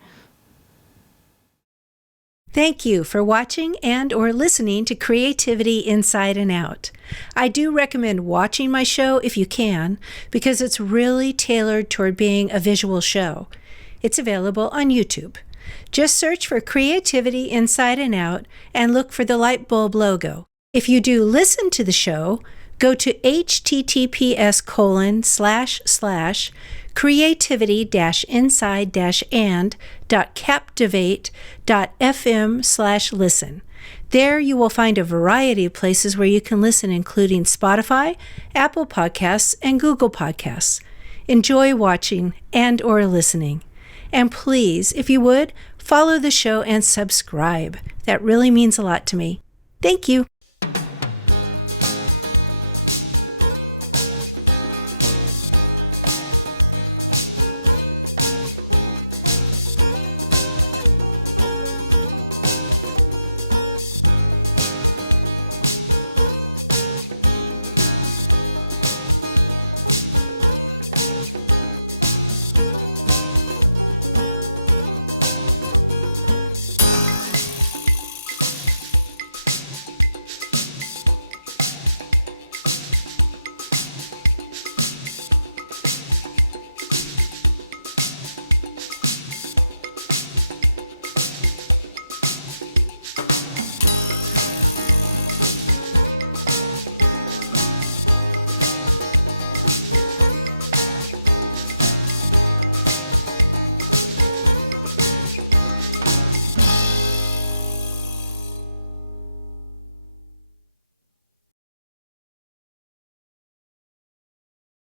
Thank you for watching and or listening to Creativity Inside and Out. I do recommend watching my show if you can, because it's really tailored toward being a visual show. It's available on YouTube. Just search for Creativity Inside and Out and look for the light bulb logo. If you do listen to the show, go to https://creativity-inside-and.captivate.fm/listen. There you will find a variety of places where you can listen, including Spotify, Apple Podcasts, and Google Podcasts. Enjoy watching and or listening. And please, if you would, follow the show and subscribe. That really means a lot to me. Thank you.